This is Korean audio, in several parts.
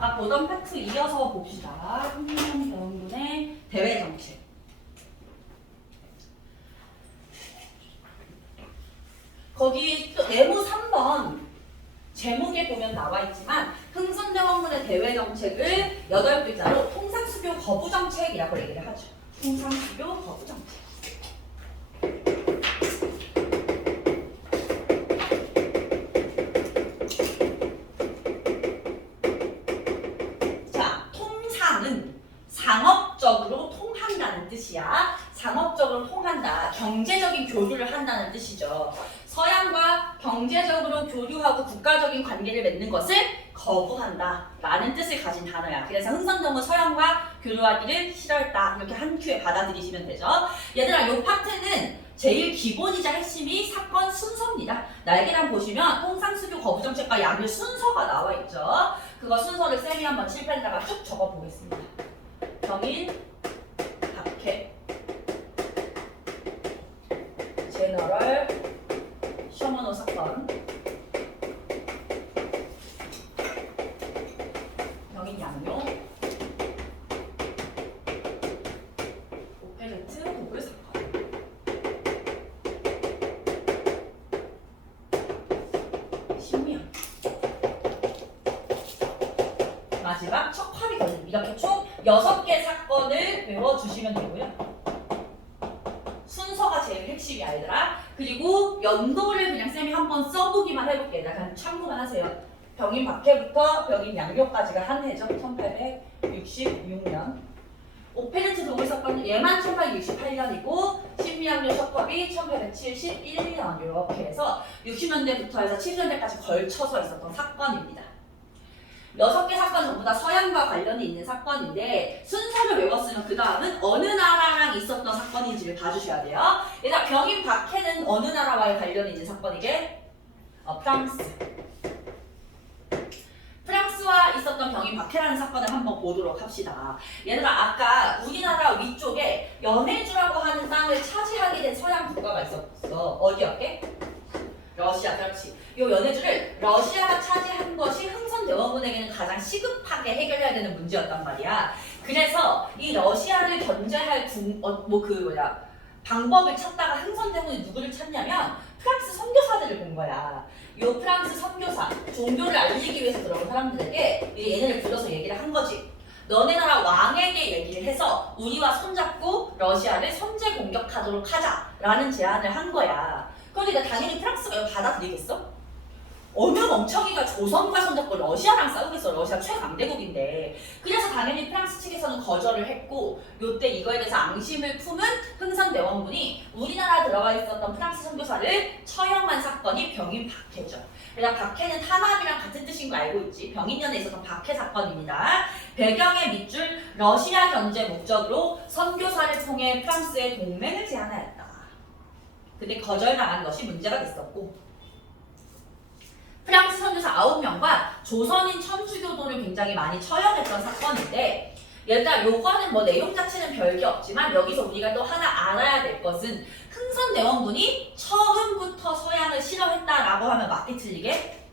아까 보던 파트 이어서 봅시다. 흥선대원군의 대외 정책. 거기 또 네모 3번 제목에 보면 나와 있지만 흥선대원군의 대외 정책을 8글자로 통상수교 거부 정책이라고 얘기를 하죠. 통상수교 거부 정책. 자, 통상은 상업적으로 통한다는 뜻이야. 상업적으로 통한다. 경제적인 교류를 한다는 뜻이죠. 서양과 경제적으로 교류하고 국가적인 관계를 맺는 것을 거부한다 라는 뜻을 가진 단어야. 그래서 흥선대원군 서양과 교류하기를 싫어했다. 이렇게 한 큐에 받아들이시면 되죠. 얘들아, 이 파트는 제일 기본이자 핵심이 사건 순서입니다. 날개란 보시면 통상수교 거부정책과 양육 순서가 나와 있죠. 그거 순서를 쌤이 한번 칠판에다가 쭉 적어보겠습니다. 병인, 박해, 제너럴, 셔먼호 사건, 병인 양용, 오페레트 도굴 사건. 신미연. 마지막 척화비 걸림. 이렇게 총 6개 사건을 외워주시면 되고요. 순서가 제일 핵심이 아니더라. 그리고 연도를 그냥 쌤이 한번 써보기만 해볼게요. 약간 참고만 하세요. 병인 박해부터 병인 양교까지가 한 해죠. 1866년. 오페레트 도굴 사건은 얘만 1868년이고 신미양요 척화비 1871년 이렇게 해서 60년대부터 해서 70년대까지 걸쳐서 있었던 사건입니다. 6개 사건 전부 다 서양과 관련이 있는 사건인데 순서를 외웠으면 그 다음은 어느 나라랑 있었던 사건인지를 봐주셔야 돼요. 일단 병인 박해는 어느 나라와의 관련이 있는 사건이게? 프랑스. 프랑스와 있었던 병인 박해라는 사건을 한번 보도록 합시다. 얘들아, 아까 우리나라 위쪽에 연해주라고 하는 땅을 차지하게 된 서양 국가가 있었어. 어디였게? 러시아. 그렇지. 이 연해주를 러시아가 차지한 것이 흥선대원군에게는 가장 시급하게 해결해야 되는 문제였단 말이야. 그래서 이 러시아를 견제할 방법을 찾다가 흥선대원군이 누구를 찾냐면 프랑스 선교사들을 본 거야. 이 프랑스 선교사, 종교를 알리기 위해서 들어온 사람들에게 얘네를 불러서 얘기를 한 거지. 너네 나라 왕에게 얘기를 해서 우리와 손잡고 러시아를 선제 공격하도록 하자라는 제안을 한 거야. 그러니까 당연히 프랑스가 이거 받아들이겠어? 어느 멍청이가 조선과 손잡고 러시아랑 싸우겠어. 러시아 최강대국인데. 그래서 당연히 프랑스 측에서는 거절을 했고, 요때 이거에 대해서 앙심을 품은 흥선대원군이 우리나라 들어가 있었던 프랑스 선교사를 처형한 사건이 병인 박해죠. 그래서 박해는 탄압이랑 같은 뜻인 거 알고 있지. 병인년에 있었던 박해 사건입니다. 배경의 밑줄 러시아 견제 목적으로 선교사를 통해 프랑스의 동맹을 제안하였다. 근데 거절당한 것이 문제가 됐었고, 프랑스 선교사 9명과 조선인 천주교도를 굉장히 많이 처형했던 사건인데, 일단 요거는 뭐 내용 자체는 별게 없지만 여기서 우리가 또 하나 알아야 될 것은 흥선대원군이 처음부터 서양을 싫어했다라고 하면 맞게 틀리게?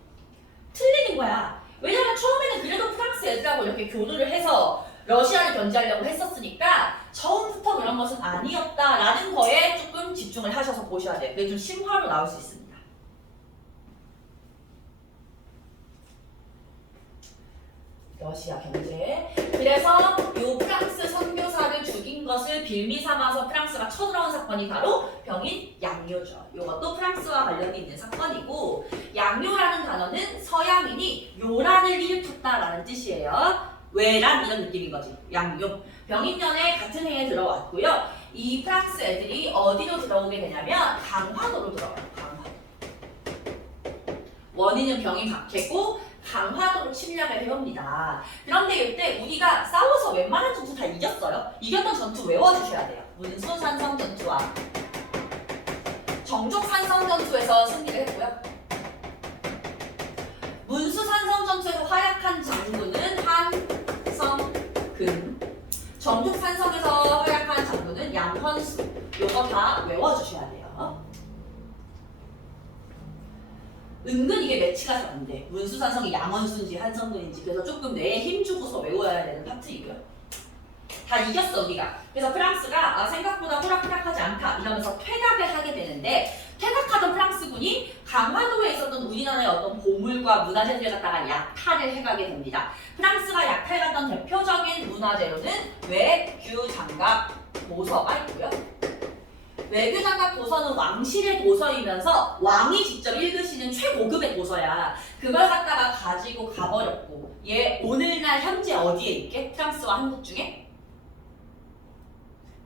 틀리는 거야. 왜냐면 처음에는 그래도 프랑스 애들하고 이렇게 교류를 해서 러시아를 견제하려고 했었으니까 처음부터 그런 것은 아니었다라는 거에 조금 집중을 하셔서 보셔야 돼요. 그게 좀 심화로 나올 수 있습니다. 러시아 경제. 그래서 요 프랑스 선교사를 죽인 것을 빌미 삼아서 프랑스가 쳐들어온 사건이 바로 병인 양요죠. 요것도 프랑스와 관련이 있는 사건이고, 양요라는 단어는 서양인이 요란을 일으켰다라는 뜻이에요. 외란 이런 느낌인 거지. 양요. 병인년에 같은 해에 들어왔고요. 이 프랑스 애들이 어디로 들어오게 되냐면 강화도로 들어가요. 강화도. 원인은 병인 박해고 강화도로 침략을 해옵니다. 그런데 이때 우리가 싸워서 웬만한 전투 다 이겼어요. 이겼던 전투 외워주셔야 돼요. 문수산성 전투와 정족산성 전투에서 승리를 했고요. 문수산성 전투에서 활약한 장군은 한성근, 정족산성에서 활약한 장군은 양헌수. 요거 다 외워주셔야 돼요. 은근 이게 매치가 잘 안 돼. 문수산성이 양원수인지 한성근인지. 그래서 조금 뇌에 힘 주고서 외워야 되는 파트이고요. 다 이겼어 우리가. 그래서 프랑스가 생각보다 호락호락하지 않다 이러면서 퇴각을 하게 되는데, 퇴각하던 프랑스군이 강화도에 있었던 우리나라의 어떤 보물과 문화재들을 갖다가 약탈을 해가게 됩니다. 프랑스가 약탈했던 대표적인 문화재로는 외규장갑 도서가 있고요. 외교장갑 도서는 왕실의 도서이면서 왕이 직접 읽으시는 최고급의 도서야. 그걸 갖다가 가지고 가버렸고, 얘 오늘날 현재 어디에 있게? 프랑스와 한국 중에?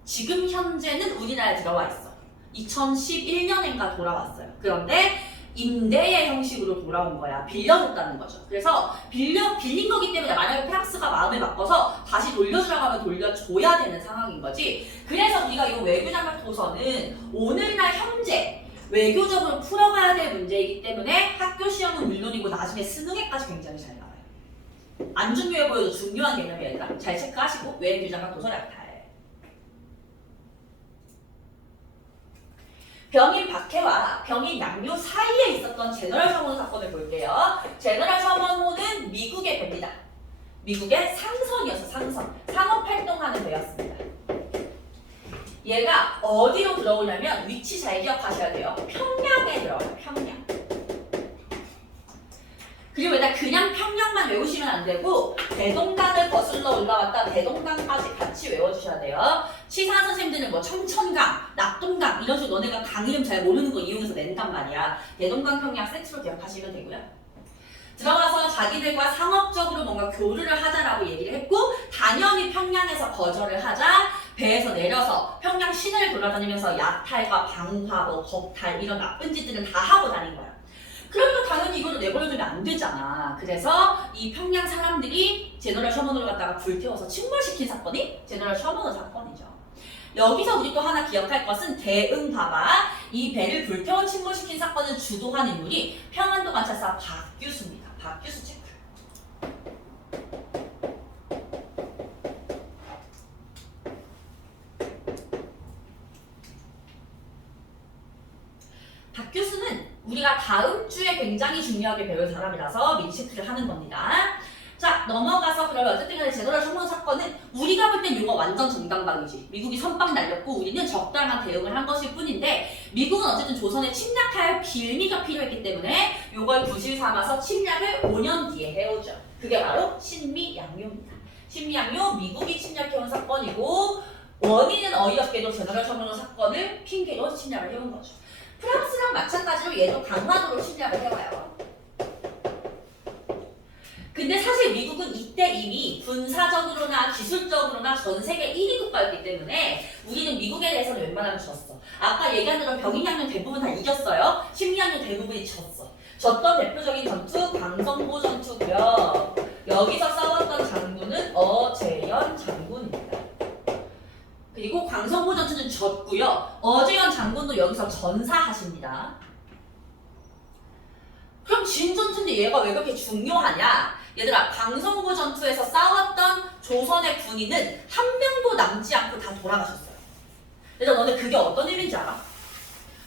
지금 현재는 우리나라에 들어와 있어. 2011년인가 돌아왔어요. 그런데 임대의 형식으로 돌아온 거야. 빌려줬다는 거죠. 그래서 빌린 거기 때문에 만약에 프랑스가 마음을 바꿔서 다시 돌려주라고 하면 돌려줘야 되는 상황인 거지. 그래서 우리가 이 외교장갑 도서는 오늘날 현재 외교적으로 풀어가야 될 문제이기 때문에 학교 시험은 물론이고 나중에 수능에까지 굉장히 잘 나와요. 안 중요해 보여도 중요한 개념이니까 잘 체크하시고 외교장갑 도서 약탈. 병인 박해와 병인 양요 사이에 있었던 제너럴 셔먼호 사건을 볼게요. 제너럴 셔먼호는 미국의 배입니다. 미국의 상선이어서 상선. 상업활동하는 배였습니다. 얘가 어디로 들어오냐면 위치 잘 기억하셔야 돼요. 평양에 들어와요. 평양. 그리고 일단 그냥 평양만 외우시면 안 되고 대동강을 거슬러 올라왔다 대동강까지 같이 외워주셔야 돼요. 치사 선생님들은 뭐 청천강, 낙동강 이런 식으로 너네가 강 이름 잘 모르는 거 이용해서 낸단 말이야. 대동강 평양 세트로 기억하시면 되고요. 들어가서 자기들과 상업적으로 뭔가 교류를 하자라고 얘기를 했고, 당연히 평양에서 거절을 하자 배에서 내려서 평양 시내를 돌아다니면서 약탈과 방화, 뭐 겁탈 이런 나쁜 짓들은 다 하고 다닌 거야. 그러니까 당연히 이거를 내버려두면 안 되잖아. 그래서 이 평양 사람들이 제너럴 셔먼호를 갖다가 불태워서 침몰시킨 사건이 제너럴 셔먼호 사건이죠. 여기서 우리 또 하나 기억할 것은 대응봐봐. 이 배를 불태워 침몰시킨 사건을 주도한 인물이 평안도 관찰사 박규수입니다. 박규수 체크. 박규수는 우리가 다음 주에 굉장히 중요하게 배울 사람이라서 미리 체크를 하는 겁니다. 자, 넘어가서 그러면 어쨌든 간에 제너럴 셔먼호 사건은 우리가 볼 땐 이거 완전 정당방위지. 미국이 선빵 날렸고 우리는 적당한 대응을 한 것일 뿐인데, 미국은 어쨌든 조선에 침략할 빌미가 필요했기 때문에 이걸 구실 삼아서 침략을 5년 뒤에 해오죠. 그게 바로 신미양요입니다. 신미양요 미국이 침략해온 사건이고, 원인은 어이없게도 제너럴 셔먼호 사건을 핑계로 침략을 해온 거죠. 프랑스랑 마찬가지로 얘도 강화도로 침략을 해와요. 근데 사실 미국은 이때 이미 군사적으로나 기술적으로나 전 세계 1위 국가였기 때문에 우리는 미국에 대해서는 웬만하면 졌어. 아까 얘기한 대로 병인양요 대부분 다 이겼어요. 신미양요 대부분이 졌어. 졌던 대표적인 전투 광성보 전투고요. 여기서 싸웠던 장군은 어재연 장군입니다. 그리고 광성보 전투는 졌고요. 어재연 장군도 여기서 전사하십니다. 그럼 진 전투인데 얘가 왜 그렇게 중요하냐? 얘들아, 광성보 전투에서 싸웠던 조선의 군인은 한 명도 남지 않고 다 돌아가셨어요. 얘들아, 너네 그게 어떤 의미인지 알아?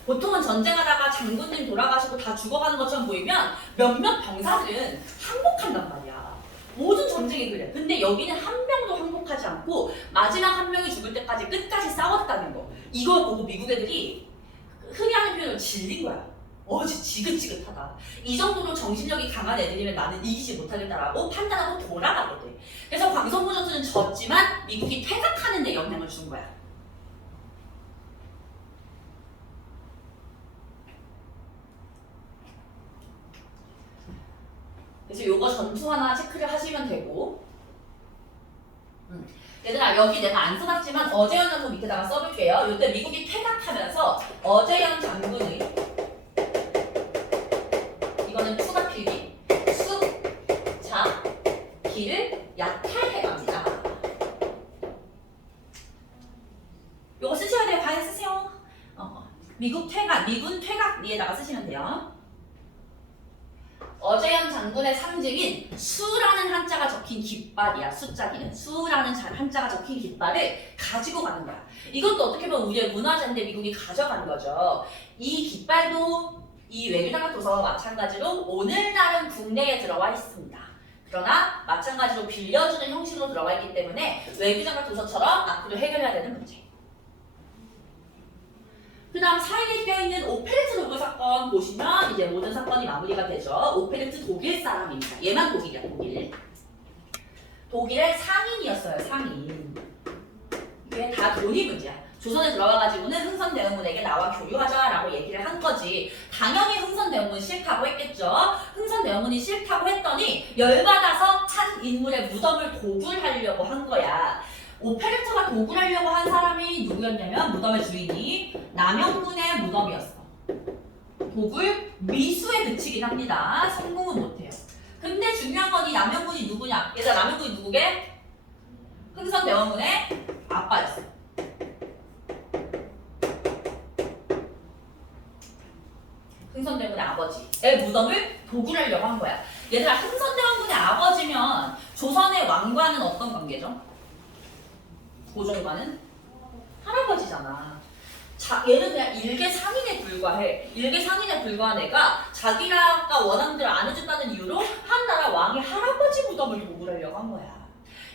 보통은 전쟁하다가 장군님 돌아가시고 다 죽어가는 것처럼 보이면 몇몇 병사들은 항복한단 말이야. 모든 전쟁이 그래. 근데 여기는 한 명도 항복하지 않고 마지막 한 명이 죽을 때까지 끝까지 싸웠다는 거. 이걸 보고 미국 애들이 흔히 하는 표현으로 질린 거야. 지긋지긋하다. 이 정도로 정신력이 강한 애들이면 나는 이기지 못하겠다라고 판단하고 돌아가게 돼. 그래서 광성보 전투는 졌지만 미국이 퇴각하는 데 영향을 준 거야. 그래서 요거 전투 하나 체크를 하시면 되고, 얘들아, 여기 내가 안 써놨지만 어재연 장군 밑에다가 써볼게요. 요때 미국이 퇴각하면서 어재연 장군의, 이거는 투가 필기, 수, 자, 기를 약탈해갑니다. 요거 쓰셔야 돼요. 과연 쓰세요. 미군 퇴각 위에다가 쓰시면 돼요. 어재연 장군의 상징인 수라는 한자가 적힌 깃발이야. 숫자기는 수라는 한자가 적힌 깃발을 가지고 가는 거야. 이것도 어떻게 보면 우리의 문화재인데 미국이 가져가는 거죠. 이 깃발도 이 외교장학 도서와 마찬가지로 오늘날은 국내에 들어와 있습니다. 그러나 마찬가지로 빌려주는 형식으로 들어가 있기 때문에 외교장학 도서처럼 앞으로 해결해야 되는 문제. 그 다음 사이에 끼어있는 오페르트 로그 사건 보시면 이제 모든 사건이 마무리가 되죠. 오페르트 독일 사람입니다. 얘만 독일이야, 독일. 독일의 상인이었어요, 상인. 이게 다 돈이 문제야. 조선에 들어가가지고는 흥선대원군에게 나와 교류하자라고 얘기를 한 거지. 당연히 흥선대원군 싫다고 했겠죠. 흥선대원군이 싫다고 했더니 열받아서 한 인물의 무덤을 도굴하려고 한 거야. 오페르트가 도굴하려고 한 사람이 누구였냐면 무덤의 주인이 남영군의 무덤이었어. 도굴 미수에 그치긴 합니다. 성공은 못해요. 근데 중요한 건 이 남영군이 누구냐? 얘들아, 남영군이 누구게? 흥선대원군의 아빠였어. 흥선대원군의 아버지의 무덤을 도굴하려고 한 거야. 얘들아, 흥선대원군의 아버지면 조선의 왕과는 어떤 관계죠? 고종과는 할아버지잖아. 얘는 그냥 일개 상인에 불과해. 일개 상인에 불과한 애가 자기가 원하는 대로 안 해준다는 이유로 한 나라 왕의 할아버지 무덤을 도굴하려고 한 거야.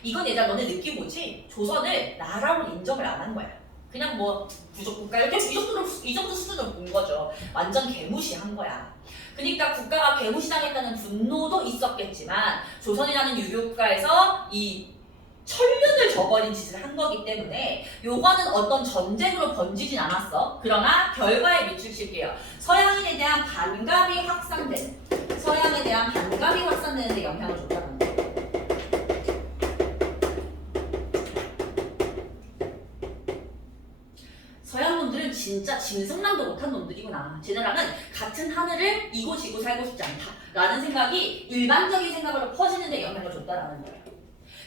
이건 얘들아, 너네 느낌 오지? 조선을 나라로 인정을 안 한 거야. 그냥 뭐 부족국가 이렇게 이 정도 수준으로 본 거죠. 완전 개무시한 거야. 그러니까 국가가 개무시당했다는 분노도 있었겠지만 조선이라는 유교국가에서 이 천륜을 저버린 짓을 한 거기 때문에 요거는 어떤 전쟁으로 번지진 않았어. 그러나 결과에 밑줄 서양인에 대한 반감이 확산되는, 서양에 대한 반감이 확산되는 데 영향을 줬다는 거예요. 서양분들은 진짜 짐승만도 못한 놈들이구나. 쟤네랑은 같은 하늘을 이고 지고 살고 싶지 않다 라는 생각이 일반적인 생각으로 퍼지는 데 영향을 줬다라는 거예요.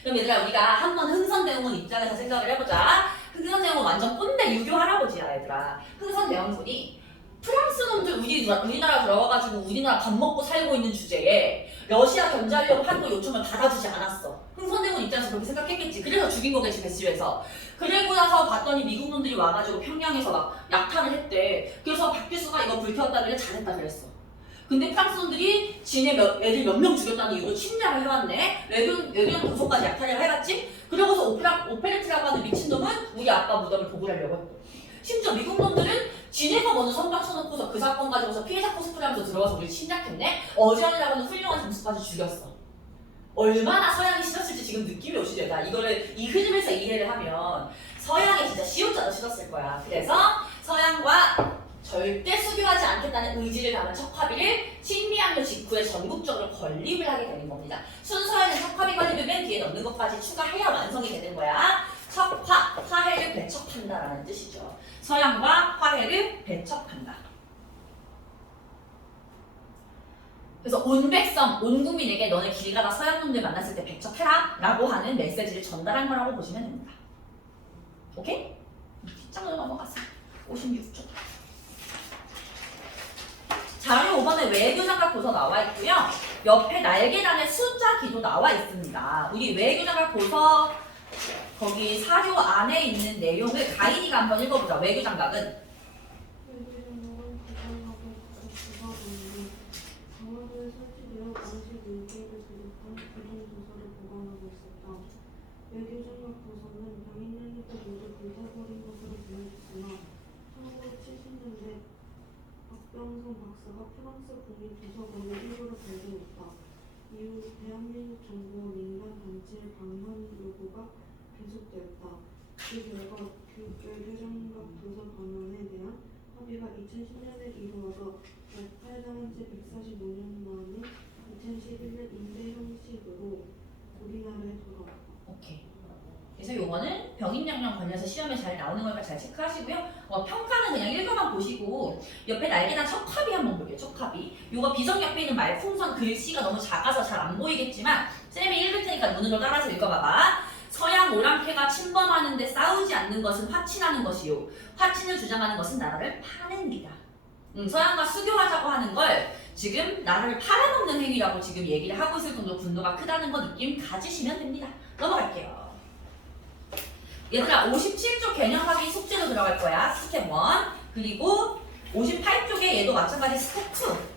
그럼 얘들아, 우리가 한번 흥선대원군 입장에서 생각을 해보자. 흥선대원군 완전 꼰대 유교 할아버지야, 얘들아. 흥선대원군이 프랑스 놈들 우리나라 들어와가지고 우리나라 밥 먹고 살고 있는 주제에 러시아 견제하려고 하는 요청을 받아주지 않았어. 흥선대원 입장에서 그렇게 생각했겠지. 그래서 죽인 거겠지, 배수에서. 그리고 나서 봤더니 미국 놈들이 와가지고 평양에서 막 약탈을 했대. 그래서 박규수가 이거 불태웠다길래 잘했다 그랬어. 근데 프랑스 놈들이 지네 애들 몇 명 죽였다는 이유로 침략을 해왔네. 외교관 도서까지 약탈을 해갔지. 그러고서 오페르트라고 하는 미친놈은 우리 아빠 무덤을 도굴하려고 했고, 심지어 미국 놈들은 지네가 먼저 선박 쳐놓고서 그 사건 가지고서 피해자 코스프레 하면서 들어가서 우리 침략했네. 어지간이라고 하는 훌륭한 점수까지 죽였어. 얼마나 서양이 싫었을지 지금 느낌이 오시죠? 이거를 이 흐름에서 이해를 하면 서양이 진짜 시온자도 싫었을 거야. 그래서 서양과 절대 수교하지 않겠다는 의지를 담은 척화비를 친미양요 직후에 전국적으로 건립을 하게 되는 겁니다. 순서에는 척화비 건립을 맨 뒤에 넣는 것까지 추가해야 완성이 되는 거야. 척화, 화해를 배척한다라는 뜻이죠. 서양과 화해를 배척한다. 그래서 온 백성, 온 국민에게 너네 길 가다 서양놈들 만났을 때 배척해라 라고 하는 메시지를 전달한 거라고 보시면 됩니다. 오케이? 뒷장으로 넘어갔어. 56초. 자료 5번에 외교장학 도서 나와 있고요. 옆에 날개단에 숫자 기도 나와 있습니다. 우리 외교장학 도서 거기 사료 안에 있는 내용을 가인이가 한번 읽어보자. 외교장학은 외교장학 도서는 병인들도 모두 불타버린 것으로 보여졌으나 1970년대 박병선 박사가 프랑스 국립 도서관의 일부를 발견했다. 이후 대한민국 정부와 민간 단체의 방문 요구가 계속되었다. 그 결과 외교장학 도서 방문에 대한 합의가 2010년에 이루어져 발표한 지 145년 만에 2011년 임대 형식으로 우리나라에 돌아왔다. 오케이. 그래서 요거는 병인양령 관련해서 시험에 잘 나오는 거니까 잘 체크하시고요. 평가는 그냥 읽어만 보시고 옆에 날개단 척합이 한번 볼게요. 척합이. 요거 비석 옆에 있는 말풍선 글씨가 너무 작아서 잘 안 보이겠지만 쌤이 읽을 테니까 눈으로 따라서 읽어봐봐. 서양 오랑캐가 침범하는데 싸우지 않는 것은 화친하는 것이요. 화친을 주장하는 것은 나라를 파는 일이다. 서양과 수교하자고 하는 걸 지금 나라를 팔아먹는 행위라고 지금 얘기를 하고 있을 정도로 분노가 크다는 거 느낌 가지시면 됩니다. 넘어갈게요. 얘들아 57조 개념 확인 숙제로 들어갈 거야. 스텝 1. 그리고 58쪽에 얘도 마찬가지 스텝 2.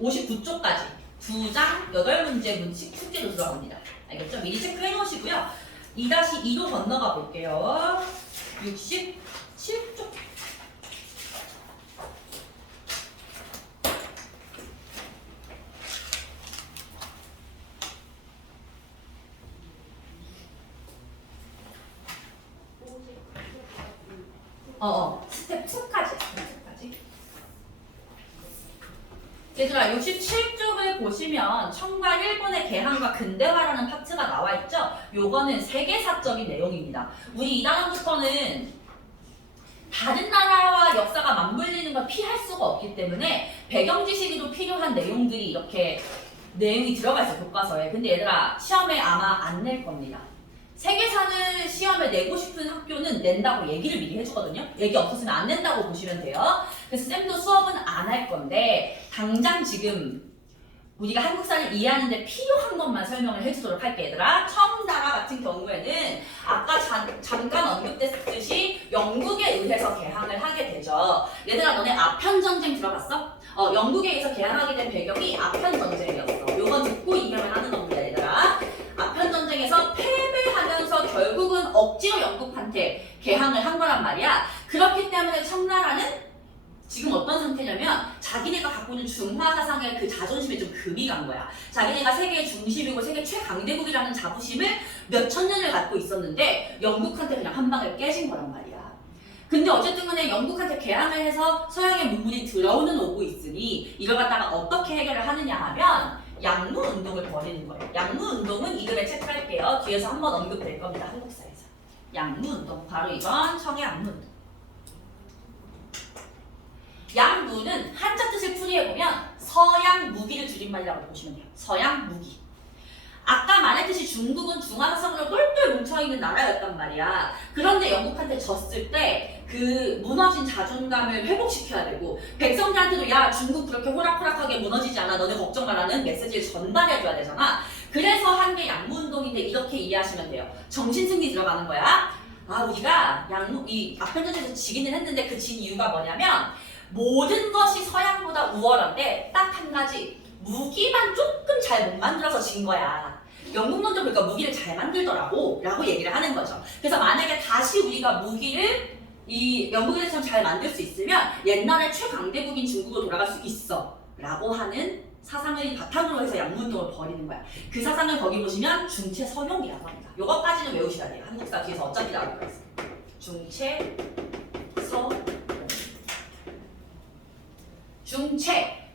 59쪽까지 2장 8문제씩 숙제로 들어갑니다. 알겠죠? 미리 체크해 놓으시고요. 2-2로 건너가 볼게요. 67쪽. 스텝 2까지. 얘들아, 67쪽을 보시면 청과 일본의 개항과 근대화라는 파트가 나와 있죠? 요거는 세계사적인 내용입니다. 우리 2단원부터는 다른 나라와 역사가 맞물리는 걸 피할 수가 없기 때문에 배경 지식에도 필요한 내용들이 이렇게 내용이 들어가 있어, 교과서에. 근데 얘들아, 시험에 아마 안 낼 겁니다. 세계사는 시험에 내고 싶은 학교는 낸다고 얘기를 미리 해주거든요. 얘기 없었으면 안 낸다고 보시면 돼요. 그래서 쌤도 수업은 안 할 건데 당장 지금 우리가 한국사를 이해하는데 필요한 것만 설명을 해주도록 할게. 얘들아, 청나라 같은 경우에는 아까 잠깐 언급됐듯이 영국에 의해서 개항을 하게 되죠. 얘들아, 너네 아편전쟁 들어봤어? 영국에 의해서 개항하게 된 배경이 아편전쟁이었어. 요건 듣고 이해를 하는 겁니다. 얘들아, 아편전쟁에서 패배하면서 결국은 억지로 영국한테 개항을 한 거란 말이야. 그렇기 때문에 청나라는 지금 어떤 상태냐면 자기네가 갖고 있는 중화 사상의 그 자존심에 좀 금이 간 거야. 자기네가 세계의 중심이고 세계 최강대국이라는 자부심을 몇천 년을 갖고 있었는데 영국한테 그냥 한 방에 깨진 거란 말이야. 근데 어쨌든 간에 영국한테 개항을 해서 서양의 문물이 들어오는 오고 있으니 이걸 갖다가 어떻게 해결을 하느냐 하면 양무 운동을 벌이는 거예요. 양무 운동은 이 글에 체크할게요. 뒤에서 한번 언급될 겁니다. 한국사에서. 양무 운동, 바로 이번 청의 양무 운동. 양무는 한자 뜻을 풀이해보면 서양 무기를 줄임말이라고 보시면 돼요. 서양 무기. 아까 말했듯이 중국은 중화사상으로 똘똘 뭉쳐있는 나라였단 말이야. 그런데 영국한테 졌을 때 그 무너진 자존감을 회복시켜야 되고 백성들한테도 야, 중국 그렇게 호락호락하게 무너지지 않아, 너네 걱정 말라는 메시지를 전달해줘야 되잖아. 그래서 한 게 양무운동인데 이렇게 이해하시면 돼요. 정신승리 들어가는 거야. 우리가 이 아편전쟁에서 지기는 했는데 그 진 이유가 뭐냐면 모든 것이 서양보다 우월한데 딱 한 가지, 무기만 조금 잘 못 만들어서 진 거야. 영국 먼저 그러니까 무기를 잘 만들더라고 라고 얘기를 하는 거죠. 그래서 만약에 다시 우리가 무기를 이 영국에서 잘 만들 수 있으면 옛날에 최강대국인 중국으로 돌아갈 수 있어 라고 하는 사상을 바탕으로 해서 양무운동을 벌이는 거야. 그 사상을 거기 보시면 중체서용이라고 합니다. 요것까지는 외우셔야 돼요. 한국사 뒤에서 어차피 나올 거였어. 중체,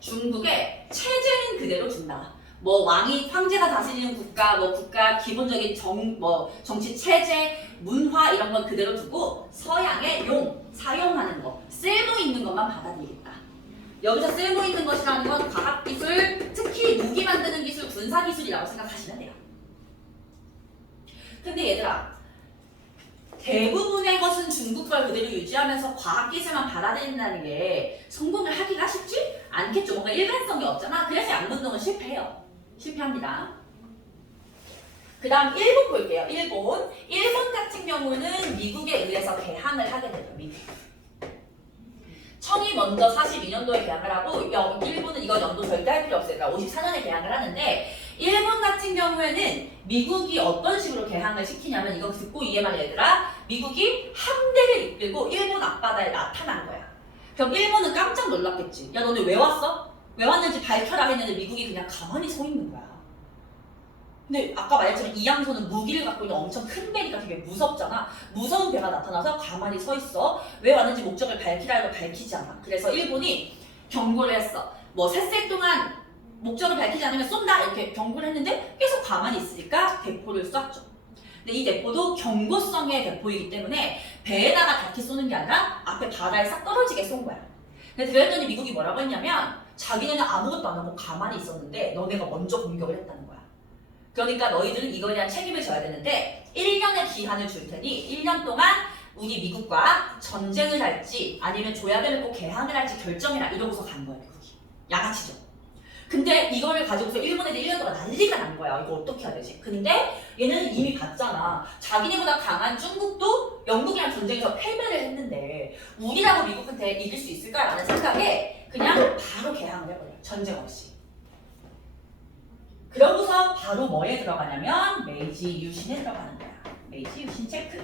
중국의 체제는 그대로 준다. 뭐 왕이 황제가 다스리는 국가, 뭐 국가 기본적인 정치 체제, 문화 이런 건 그대로 두고 서양의 사용하는 거, 쓸모 있는 것만 받아들이겠다. 여기서 쓸모 있는 것이라는 건 과학기술, 특히 무기 만드는 기술, 군사기술이라고 생각하시면 돼요. 근데 얘들아, 대부분의 것은 중국 걸 그대로 유지하면서 과학기술만 받아들인다는 게 성공을 하기가 쉽지 않겠죠. 뭔가 일관성이 없잖아. 그래서 양무운동은 실패해요. 실패합니다. 그 다음 일본 볼게요. 일본 같은 경우는 미국에 의해서 개항을 하게 되죠. 미국. 청이 먼저 42년도에 개항을 하고 일본은 이거 연도 절대 할 필요 없어요. 그러니까 54년에 개항을 하는데 일본 같은 경우에는 미국이 어떤 식으로 개항을 시키냐면 이거 듣고 이해만 해 얘들아. 미국이 함대를 이끌고 일본 앞바다에 나타난 거야. 그럼 일본은 깜짝 놀랐겠지. 야, 너네 왜 왔어? 왜 왔는지 밝혀라 했는데 미국이 그냥 가만히 서 있는 거야. 근데 아까 말했지만 이양소는 무기를 갖고 있는 엄청 큰 배니까 되게 무섭잖아. 무서운 배가 나타나서 가만히 서 있어. 왜 왔는지 목적을 밝히라 해도 밝히지 않아. 그래서 일본이 경고를 했어. 뭐 셋세 동안 목적을 밝히지 않으면 쏜다 이렇게 경고를 했는데 계속 가만히 있으니까 대포를 쐈죠. 근데 이 대포도 경고성의 대포이기 때문에 배에다가 닿게 쏘는 게 아니라 앞에 바다에 싹 떨어지게 쏜 거야. 근데 그랬더니 미국이 뭐라고 했냐면 자기네는 아무것도 안 하고 가만히 있었는데 너네가 먼저 공격을 했다는 거야. 그러니까 너희들은 이거에 대한 책임을 져야 되는데 1년의 기한을 줄 테니 1년 동안 우리 미국과 전쟁을 할지 아니면 조약을 맺고 개항을 할지 결정해라 이러고서 간 거야 미국이. 양아치죠. 근데 이거를 가지고서 일본 애들 1년 동안 난리가 난 거야. 이거 어떻게 해야 되지? 근데 얘는 이미 봤잖아. 자기네보다 강한 중국도 영국이랑 전쟁에서 패배를 했는데 우리라고 미국한테 이길 수 있을까라는 생각에 그냥 바로 개항을 해버려요. 전쟁 없이. 그러고서 바로 뭐에 들어가냐면 메이지 유신에 들어가는 거야. 메이지 유신 체크.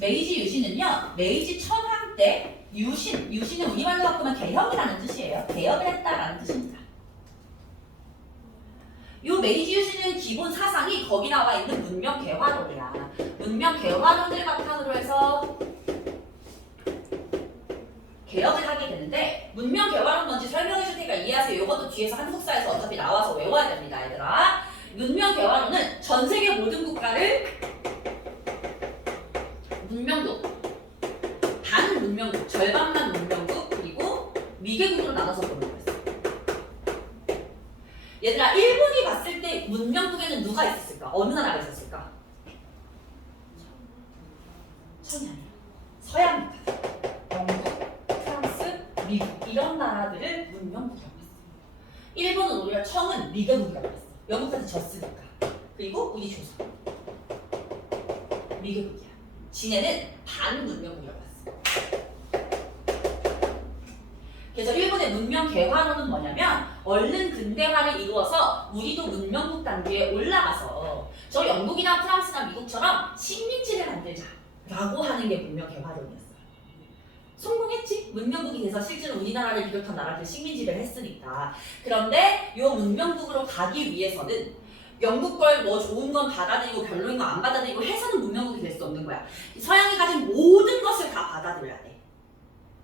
메이지 유신은요, 메이지 천황 때 유신은 우리말로 바꾸면 개혁이라는 뜻이에요. 개혁을 했다라는 뜻입니다. 요 메이지 유신은 기본 사상이 거기 나와 있는 문명 개화론이야. 문명 개화론을 바탕으로 해서 개혁을 하게 되는데, 문명 개화론 뭔지 설명해 줄 테니까 이해하세요. 이것도 뒤에서 한국사에서 어차피 나와서 외워야 됩니다, 얘들아. 문명 개화론은 전 세계 모든 국가를 문명국, 반문명국, 절반만 문명국, 그리고 미개국으로 나눠서 보는 거였어. 얘들아, 일본이 봤을 때 문명국에는 누가 있었을까? 어느 나라가 있었을까? 천이 아니야. 서양국, 영국, 프랑스, 미국 이런 나라들을 문명국이라고 했어. 일본은 오히려 청은 미개국이라고 했어. 영국한테 졌으니까. 그리고 우리 조선, 미개국이야. 지네는 반문명국이라고 했어. 그래서 일본의 문명 개화론은 뭐냐면 얼른 근대화를 이루어서 우리도 문명국 단계에 올라가서 저 영국이나 프랑스나 미국처럼 식민지를 만들자라고 하는 게 문명 개화론이었어요. 성공했지? 문명국이 돼서 실제로 우리나라를 비롯한 나라들 식민지를 했으니까. 그런데 이 문명국으로 가기 위해서는 영국 걸 뭐 좋은 건 받아들이고 별로인 건 안 받아들이고 해서는 문명국이 될 수 없는 거야. 서양이 가진 모든 것을 다 받아들여야 돼.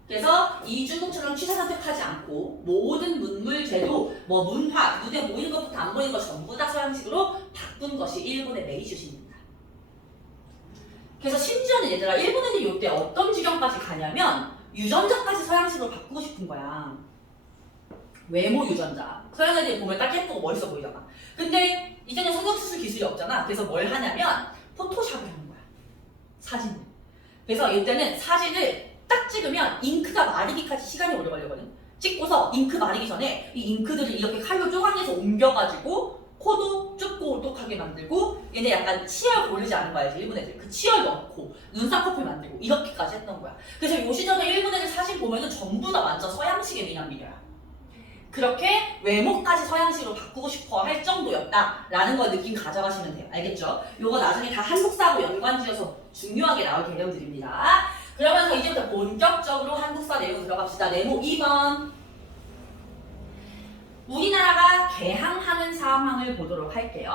그래서 이 중국처럼 취사 선택하지 않고 모든 문물, 제도, 뭐 문화, 눈에 보이는 것부터 안 보이는 것 전부 다 서양식으로 바꾼 것이 일본의 메이지 유신입니다. 그래서 심지어는 얘들아, 일본 애들이 이때 어떤 지경까지 가냐면 유전자까지 서양식으로 바꾸고 싶은 거야. 외모 유전자. 서양 애들이 보면 딱 예쁘고 멋있어 보이잖아. 근데 이제는 성형수술 기술이 없잖아. 그래서 뭘 하냐면 포토샵을 하는 거야. 사진을. 그래서 이때는 사진을 딱 찍으면 잉크가 마르기까지 시간이 오래 걸리거든. 찍고서 잉크 마르기 전에 이 잉크들을 이렇게 칼로 쪼가리에서 옮겨가지고 코도 좁고 오똑하게 만들고, 얘네 약간 치열 고르지 않은 거 알지? 일본 애들. 그 치열 넣고 눈쌍꺼풀 만들고 이렇게까지 했던 거야. 그래서 요 시절에 일본 애들 사진 보면은 전부 다 완전 서양식의 미남미녀야. 그렇게 외모까지 서양식으로 바꾸고 싶어 할 정도였다라는 거 느낌 가져가시면 돼요. 알겠죠? 요거 나중에 다 한국사하고 연관지어서 중요하게 나올 개념들입니다. 그러면서 이제부터 본격적으로 한국사 내용 들어갑시다. 네모 2번. 우리나라가 개항하는 상황을 보도록 할게요.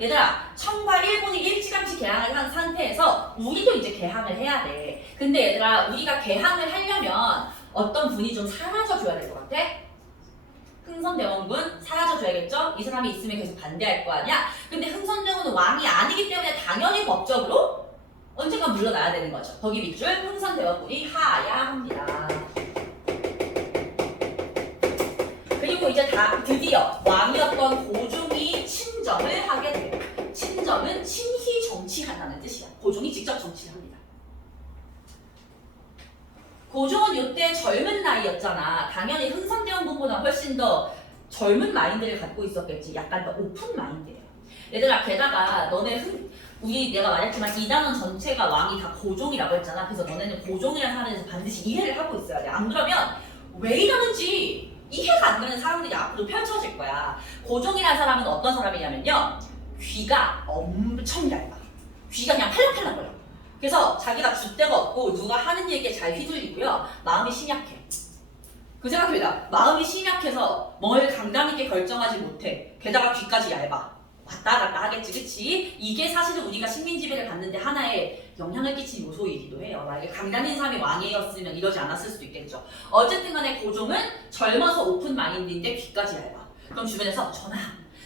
얘들아, 청과 일본이 일찌감치 개항을 한 상태에서 우리도 이제 개항을 해야 돼. 근데 얘들아, 우리가 개항을 하려면 어떤 분이 좀 사라져줘야 될 것 같아? 흥선대원군 사라져줘야겠죠? 이 사람이 있으면 계속 반대할 거 아니야? 근데 흥선대원은 왕이 아니기 때문에 당연히 법적으로 언젠가 물러나야 되는 거죠. 거기 밑줄 흥선대원군이 하야 합니다. 그리고 이제 드디어 왕이었던 고종이 친정을 하게 돼요. 친정은 친히 정치한다는 뜻이야. 고종이 직접 정치를 합니다. 고종은 이때 젊은 나이였잖아. 당연히 흥선대원군보다 훨씬 더 젊은 마인드를 갖고 있었겠지. 약간 더 오픈 마인드예요. 얘들아, 게다가 내가 말했지만 이 단원 전체가 왕이 다 고종이라고 했잖아. 그래서 너네는 고종이라는 사람에서 반드시 이해를 하고 있어야 돼. 안 그러면 왜 이러는지 이해가 안 되는 사람들이 앞으로 펼쳐질 거야. 고종이라는 사람은 어떤 사람이냐면요, 귀가 엄청 얇아. 귀가 그냥 팔랑팔랑거려. 그래서 자기가 줏대가 없고 누가 하는 얘기에 잘 휘둘리고요, 마음이 심약해. 그 생각합니다. 마음이 심약해서 뭘 강단 있게 결정하지 못해. 게다가 귀까지 얇아. 왔다 갔다 하겠지, 그치? 이게 사실은 우리가 식민지배를 받는데 하나의 영향을 끼친 요소이기도 해요. 만약에 강단 있는 사람이 왕이었으면 이러지 않았을 수도 있겠죠. 어쨌든 간에 고종은 젊어서 오픈 마인드인데 귀까지 얇아. 그럼 주변에서 전하,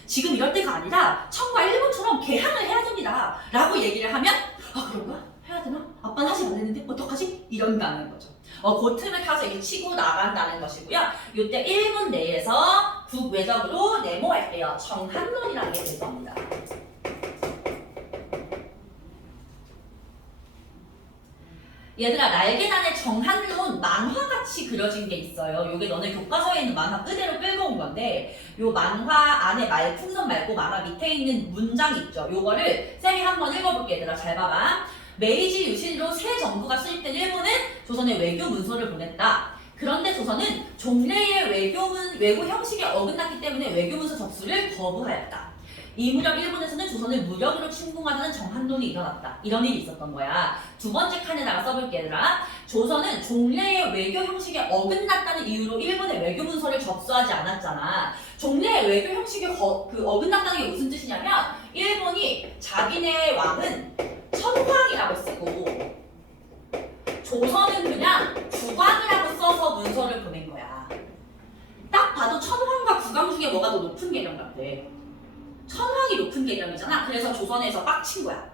지금 이럴 때가 아니라 청과 일본처럼 개항을 해야 됩니다 라고 얘기를 하면, 아 그런가? 해야 되나? 아빠는 하지 말랬는데 어떡하지? 이런다는 거죠. 그 틈을 타서 이게 치고 나간다는 것이고요. 이때 일본 내에서 국외적으로 네모할게요. 청한론이라는 게 될 겁니다. 얘들아, 날개단에 정한론 만화같이 그려진 게 있어요. 요게 너네 교과서에 있는 만화 그대로 끌고 온 건데 요 만화 안에 풍선 말고 만화 밑에 있는 문장 있죠. 요거를 쌤이 한번 읽어볼게. 얘들아, 잘 봐봐. 메이지 유신으로 새 정부가 수립된 일본은 조선에 외교 문서를 보냈다. 그런데 조선은 종래의 외교 형식에 어긋났기 때문에 외교 문서 접수를 거부하였다. 이 무렵 일본에서는 조선을 무력으로 침공하자는 정한론이 일어났다. 이런 일이 있었던 거야. 두 번째 칸에다가 써볼게, 얘들아. 조선은 종래의 외교 형식에 어긋났다는 이유로 일본의 외교 문서를 접수하지 않았잖아. 종래의 외교 형식에 어긋났다는 게 무슨 뜻이냐면 일본이 자기네 왕은 천황이라고 쓰고 조선은 그냥 국왕이라고 써서 문서를 보낸 거야. 딱 봐도 천황과 국왕 중에 뭐가 더 높은 개념 같아. 천황이 높은 개념이잖아. 그래서 조선에서 빡친 거야.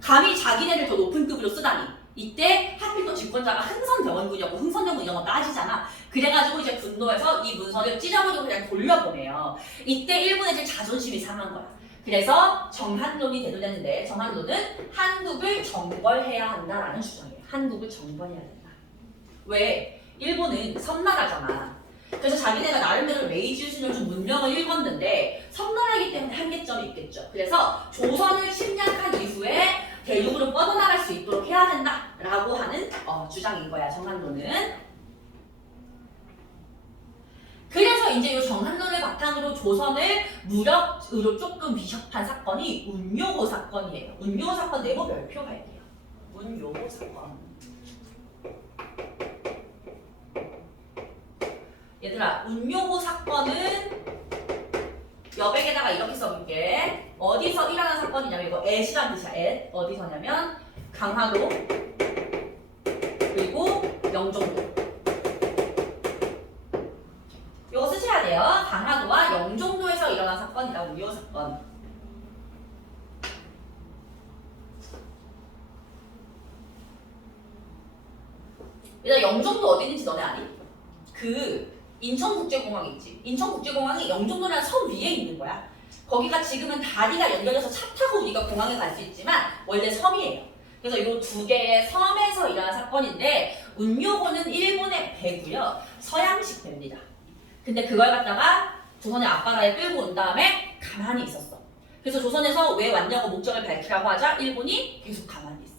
감히 자기네를 더 높은 급으로 쓰다니. 이때 하필 또 집권자가 흥선대원군이었고 흥선대원군 이런 거 따지잖아. 그래가지고 이제 분노해서 이 문서를 찢어버리고 그냥 돌려보내요. 이때 일본의 이제 자존심이 상한 거야. 그래서 정한론이 대두되는데 정한론은 한국을 정벌해야 한다라는 주장이에요. 한국을 정벌해야 된다. 왜? 일본은 섬나라잖아. 그래서 자기네가 나름대로 메이지 유신을 좀 문명을 읽었는데 섬나라이기 때문에 한계점이 있겠죠. 그래서 조선을 침략한 이후에 대륙으로 뻗어나갈 수 있도록 해야 된다라고 하는 주장인 거야, 정한론은. 그래서 이제 이 정한론을 바탕으로 조선을 무력으로 조금 비협한 사건이 운요호 사건이에요. 운요호 사건 네모 별표 할게요. 운요호 사건. 얘들아, 운요호 사건은 여백에다가 이렇게 써볼게. 어디서 일어난 사건이냐면 이거 앳이란 뜻이야. 앳. 어디서냐면 강화도 그리고 영종도. 이거 쓰셔야 돼요. 강화도와 영종도에서 일어난 사건이다. 운요호 사건. 얘들아, 영종도 어디 있는지 너네 아니? 인천국제공항 있지. 인천국제공항이 영종도라는 섬 위에 있는 거야. 거기가 지금은 다리가 연결돼서 차 타고 우리가 공항에 갈 수 있지만 원래 섬이에요. 그래서 이 두 개의 섬에서 일어난 사건인데 운요호는 일본의 배고요. 서양식 배입니다. 근데 그걸 갖다가 조선의 앞바다에 끌고 온 다음에 가만히 있었어. 그래서 조선에서 왜 왔냐고 목적을 밝히라고 하자 일본이 계속 가만히 있어.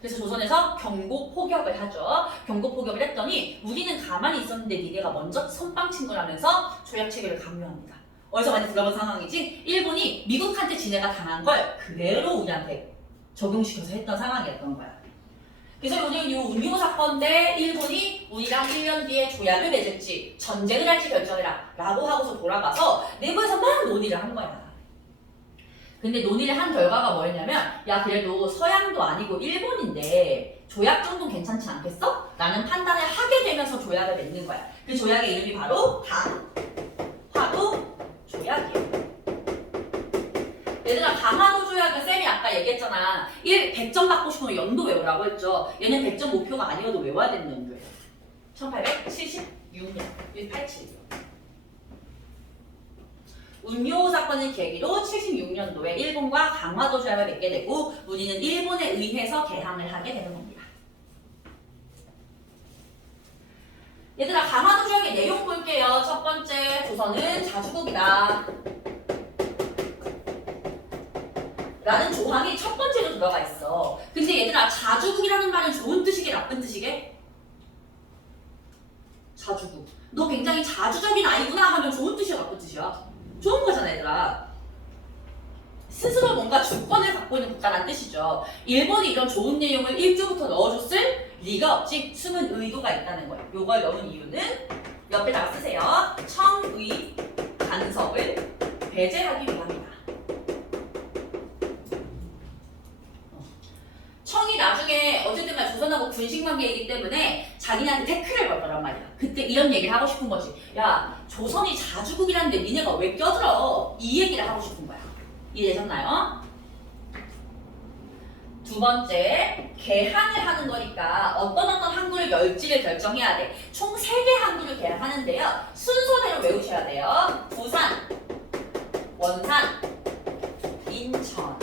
그래서 조선에서 경고 포격을 하죠. 경고 포격을 했더니 우리는 가만히 있었는데 니네가 먼저 선빵 친 거라면서 조약 체결을 강요합니다. 어디서 많이 들어본 상황이지? 일본이 미국한테 지네가 당한 걸 그대로 우리한테 적용시켜서 했던 상황이었던 거야. 그래서 요즘 이 운요호 사건 때 일본이 우리랑 1년 뒤에 조약을 맺을지 전쟁을 할지 결정해라 라고 하고서 돌아가서 내부에서 막 논의를 한 거야. 근데 논의를 한 결과가 뭐였냐면 야 그래도 서양도 아니고 일본인데 조약 정도는 괜찮지 않겠어? 라는 판단을 하게 되면서 조약을 맺는 거야. 그 조약의 이름이 바로 강화도 조약이에요. 얘들아 강화도 조약은 쌤이 아까 얘기했잖아. 100점 받고 싶으면 연도 외우라고 했죠. 얘는 100점 목표가 아니어도 외워야 되는 연도예요. 1876년 1876. 운요호 사건을 계기로 76년도에 일본과 강화도 조약을 맺게 되고 우리는 일본에 의해서 개항을 하게 되는 겁니다. 얘들아 강화도 조약의 내용 볼게요. 첫 번째, 조선은 자주국이다 라는 조항이 첫 번째로 들어가 있어. 근데 얘들아 자주국이라는 말은 좋은 뜻이게 나쁜 뜻이게? 자주국. 너 굉장히 자주적인 아이구나 하면 좋은 뜻이야 나쁜 뜻이야? 좋은 거잖아 얘들아. 스스로 뭔가 주권을 갖고 있는 국가란 뜻이죠. 일본이 이런 좋은 내용을 1조부터 넣어줬을 리가 없지. 숨은 의도가 있다는 거예요. 요걸 넣은 이유는 옆에다가 쓰세요. 청의 간섭을 배제하기 위함이다. 청이 나중에 어쨌든 간 조선하고 군식관계이기 때문에 자기네한테 태클을 걸 거란 말이야. 그때 이런 얘기를 하고 싶은 거지. 야 조선이 자주국이라는데 니네가 왜 껴들어? 이 얘기를 하고 싶은 거야. 이해되셨나요? 두 번째, 개항을 하는 거니까 어떤 항구를 열지를 결정해야 돼. 총 3개 항구를 개항하는데요. 순서대로 외우셔야 돼요. 부산, 원산, 인천.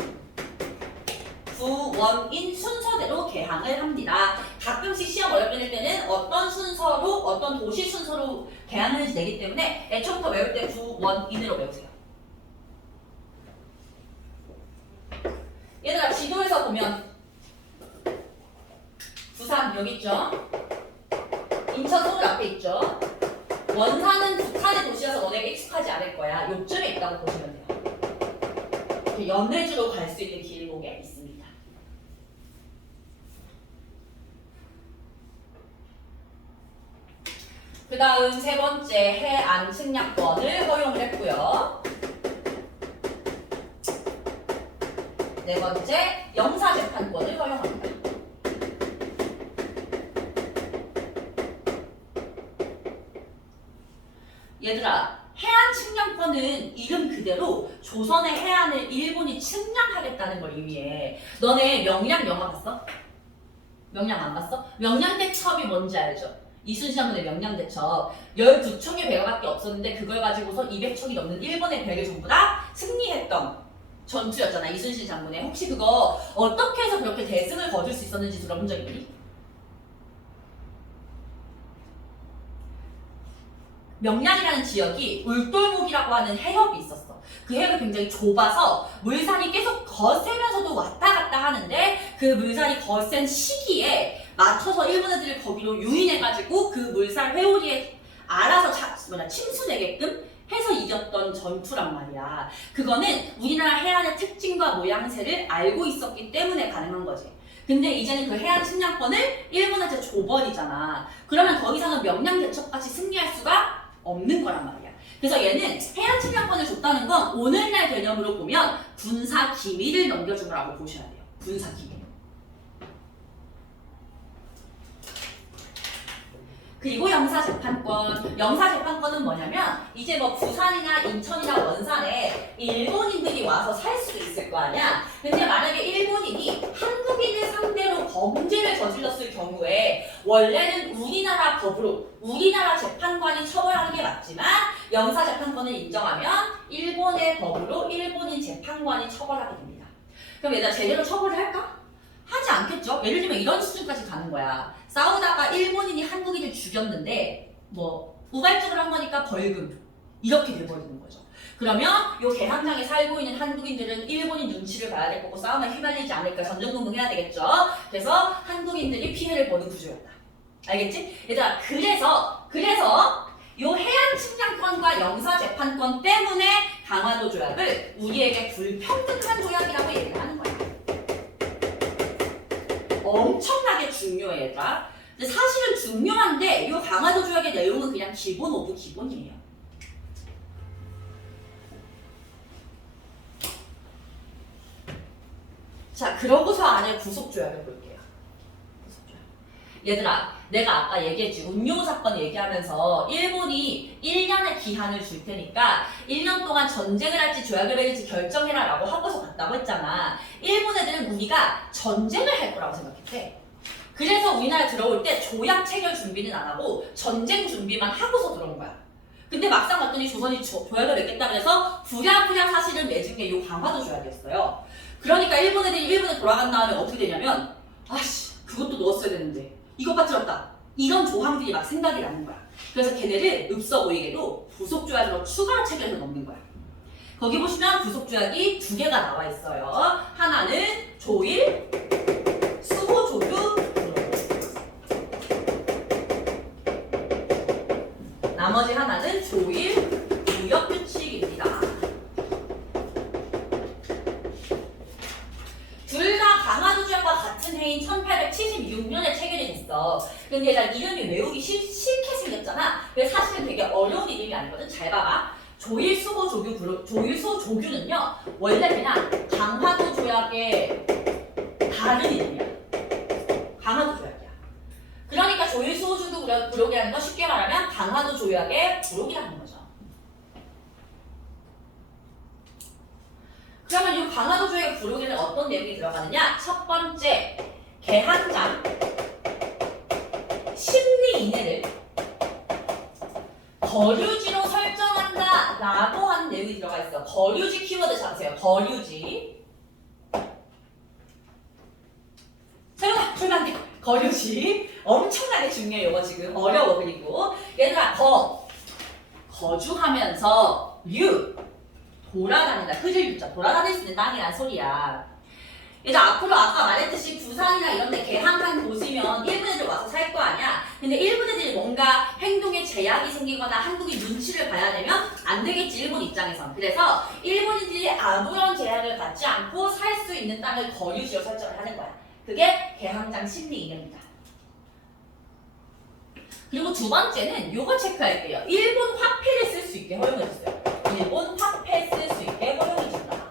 부, 원, 인 순서대로 개항을 합니다. 가끔씩 시험 어렵게 낼 때는 어떤 순서로 어떤 도시 순서로 대하는지 내기 때문에 애초부터 외울 때 구, 원, 인으로 외우세요. 얘들아 지도에서 보면 부산 여기 있죠? 인천 서울 앞에 있죠? 원산은 북한의 도시여서 너네가 익숙하지 않을 거야. 요쯤에 있다고 보시면 돼요. 이렇게 연해주로 갈 수 있는 길목에 있습니다. 그 다음 세 번째 해안 측량권을 허용을 했고요. 네 번째 영사재판권을 허용합니다. 얘들아 해안 측량권은 이름 그대로 조선의 해안을 일본이 측량하겠다는 걸 의미해. 너네 명량 영화 봤어? 명량 안 봤어? 명량대첩이 뭔지 알죠? 이순신 장군의 명량대첩 12척의 배가밖에 없었는데 그걸 가지고서 200척이 넘는 일본의 배를 전부 다 승리했던 전투였잖아. 이순신 장군의. 혹시 그거 어떻게 해서 그렇게 대승을 거둘 수 있었는지 들어본 적 있니? 명량이라는 지역이 울돌목이라고 하는 해협이 있었어. 그 해협이 굉장히 좁아서 물산이 계속 거세면서도 왔다 갔다 하는데 그 물산이 거센 시기에 맞춰서 일본 애들을 거기로 유인해가지고 그 물산 회오리에 알아서 침수되게끔 해서 이겼던 전투란 말이야. 그거는 우리나라 해안의 특징과 모양새를 알고 있었기 때문에 가능한 거지. 근데 이제는 그 해안 측량권을 일본한테 줘버리잖아. 그러면 더 이상은 명량대첩같이 승리할 수가 없는 거란 말이야. 그래서 얘는 해안 측량권을 줬다는 건 오늘날 개념으로 보면 군사 기밀을 넘겨준 거라고 보셔야 돼요. 군사 기밀. 그리고 영사재판권. 영사재판권은 뭐냐면 이제 뭐 부산이나 인천이나 원산에 일본인들이 와서 살 수도 있을 거 아니야. 근데 만약에 일본인이 한국인을 상대로 범죄를 저질렀을 경우에 원래는 우리나라 법으로 우리나라 재판관이 처벌하는 게 맞지만 영사재판권을 인정하면 일본의 법으로 일본인 재판관이 처벌하게 됩니다. 그럼 얘들아 제대로 처벌을 할까? 하지 않겠죠. 예를 들면 이런 수준까지 가는 거야. 싸우다가 일본인이 한국인을 죽였는데 뭐 우발적으로 한 거니까 벌금 이렇게 돼버리는 거죠. 그러면 요 개항장에 살고 있는 한국인들은 일본인 눈치를 봐야 될 거고 싸움에 휘말리지 않을까 전전긍긍해야 되겠죠. 그래서 한국인들이 피해를 보는 구조였다. 알겠지? 얘들아 그래서 요 해안 측량권과 영사재판권 때문에 강화도 조약을 우리에게 불평등한 조약이라고 얘기를 하는 거야. 엄청나게 중요해 얘들아. 근데 사실은 중요한데 이 강화도 조약의 내용은 그냥 기본 오브 기본이에요. 자 그러고서 안에 구속조약을 볼게요. 구속조약. 얘들아 내가 아까 얘기했지. 운용 사건 얘기하면서 일본이 1년의 기한을 줄 테니까 1년 동안 전쟁을 할지 조약을 맺을지 결정해라 라고 하고서 갔다고 했잖아. 일본 애들은 우리가 전쟁을 할 거라고 생각했대. 그래서 우리나라에 들어올 때 조약 체결 준비는 안 하고 전쟁 준비만 하고서 들어온 거야. 근데 막상 봤더니 조선이 조약을 맺겠다 그래서 부랴부랴 사실은 맺은 게 이 강화도 조약이었어요. 그러니까 일본 애들이 일본에 돌아간 다음에 어떻게 되냐면 아씨 그것도 넣었어야 되는데 이것 빠뜨렸다. 이런 조항들이 막 생각이 나는 거야. 그래서 걔네를 읍서 보이게도 부속조약으로 추가로 체결해서 넣는 거야. 거기 보시면 부속조약이 두 개가 나와 있어요. 하나는 조일, 수호, 조유, 나머지 하나는 조일, 무역규칙입니다. 둘 다 강화도 조약과 같은 해인 1876년에 체결이 됐어. 근데 일단 이름이 외우기 싫게 생겼잖아. 그래서 사실은 되게 어려운 이름이 아니거든. 잘 봐봐. 조일수호 조규 조일수 조규는요 원래 그냥 강화도 조약의 다른 이름이야. 강화도 조약이야. 그러니까 조일수호 조규 부록이라는 건 쉽게 말하면 강화도 조약의 부록이라는 거죠. 그러면 이 강화도 조약의 부록에는 어떤 내용이 들어가느냐? 첫 번째, 개항장 심리 이내를 거류지로 설정한다 라고 하는 내용이 들어가 있어. 거류지 키워드 잡으세요. 거류지. 세훈아, 출발해. 거류지. 엄청나게 중요해 이거 지금. 어려워. 그리고 얘들아 거주하면서 돌아다닌다. 크질 유자. 돌아다닐 수 있는 땅이란 소리야. 이제 앞으로 아까 말했듯이 부산이나 이런 데 개항한 도시면 일본 애들 와서 살 거 아니야. 근데 일본 애들이 뭔가 행동에 제약이 생기거나 한국이 눈치를 봐야 되면 안 되겠지, 일본 입장에선. 그래서 일본인들이 아무런 제약을 받지 않고 살 수 있는 땅을 거류지로 설정을 하는 거야. 그게 개항장 심리 이념이다. 그리고 두 번째는 요거 체크할게요. 일본 화폐를 쓸 수 있게 허용해줬어요. 일본 화폐 쓸 수 있게 허용해준다.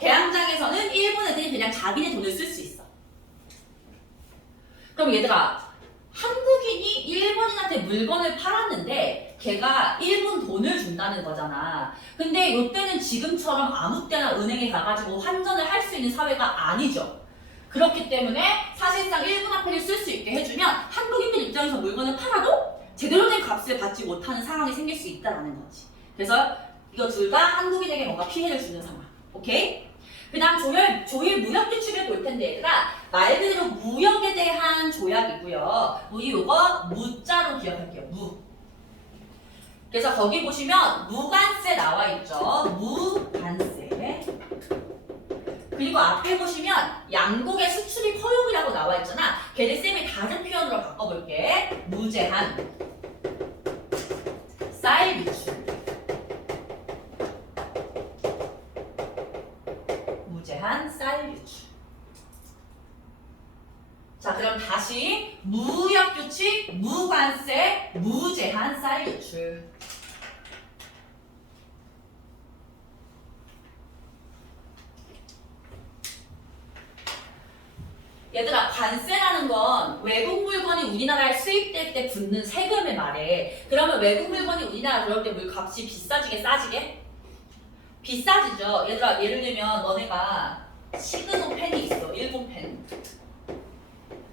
개항장에서는 일본 애들이 그냥 자기네 돈을 쓸 수 있어. 그럼 얘들아, 한국인이 일본인한테 물건을 팔았는데 걔가 일본 돈을 준다는 거잖아. 근데 이때는 지금처럼 아무 때나 은행에 가가지고 환전을 할 수 있는 사회가 아니죠. 그렇기 때문에 사실상 일본 화폐를 쓸 수 있게 해주면 한국인들 입장에서 물건을 팔아도 제대로 된 값을 받지 못하는 상황이 생길 수 있다는 거지. 그래서 이거 둘 다 한국인에게 뭔가 피해를 주는 상황. 오케이? 그 다음 조일 무역규칙을 볼 텐데 얘들아, 말 그대로 무역에 대한 조약이고요. 우리 요거 무자로 기억할게요. 무. 그래서 거기 보시면 무관세 나와 있죠. 무관세. 그리고 앞에 보시면 양국의 수출입 허용이라고 나와 있잖아. 걔를 쌤이 다른 표현으로 바꿔볼게. 무제한 쌀 유출. 무제한 쌀 유출. 자, 그럼 다시 무역규칙, 무관세, 무제한 쌀 유출. 얘들아, 관세라는 건 외국 물건이 우리나라에 수입될 때 붙는 세금을 말해. 그러면 외국 물건이 우리나라 들어올 때 물값이 비싸지게 싸지게? 비싸지죠. 얘들아, 예를 들면 너네가 시그노 펜이 있어. 일본 펜.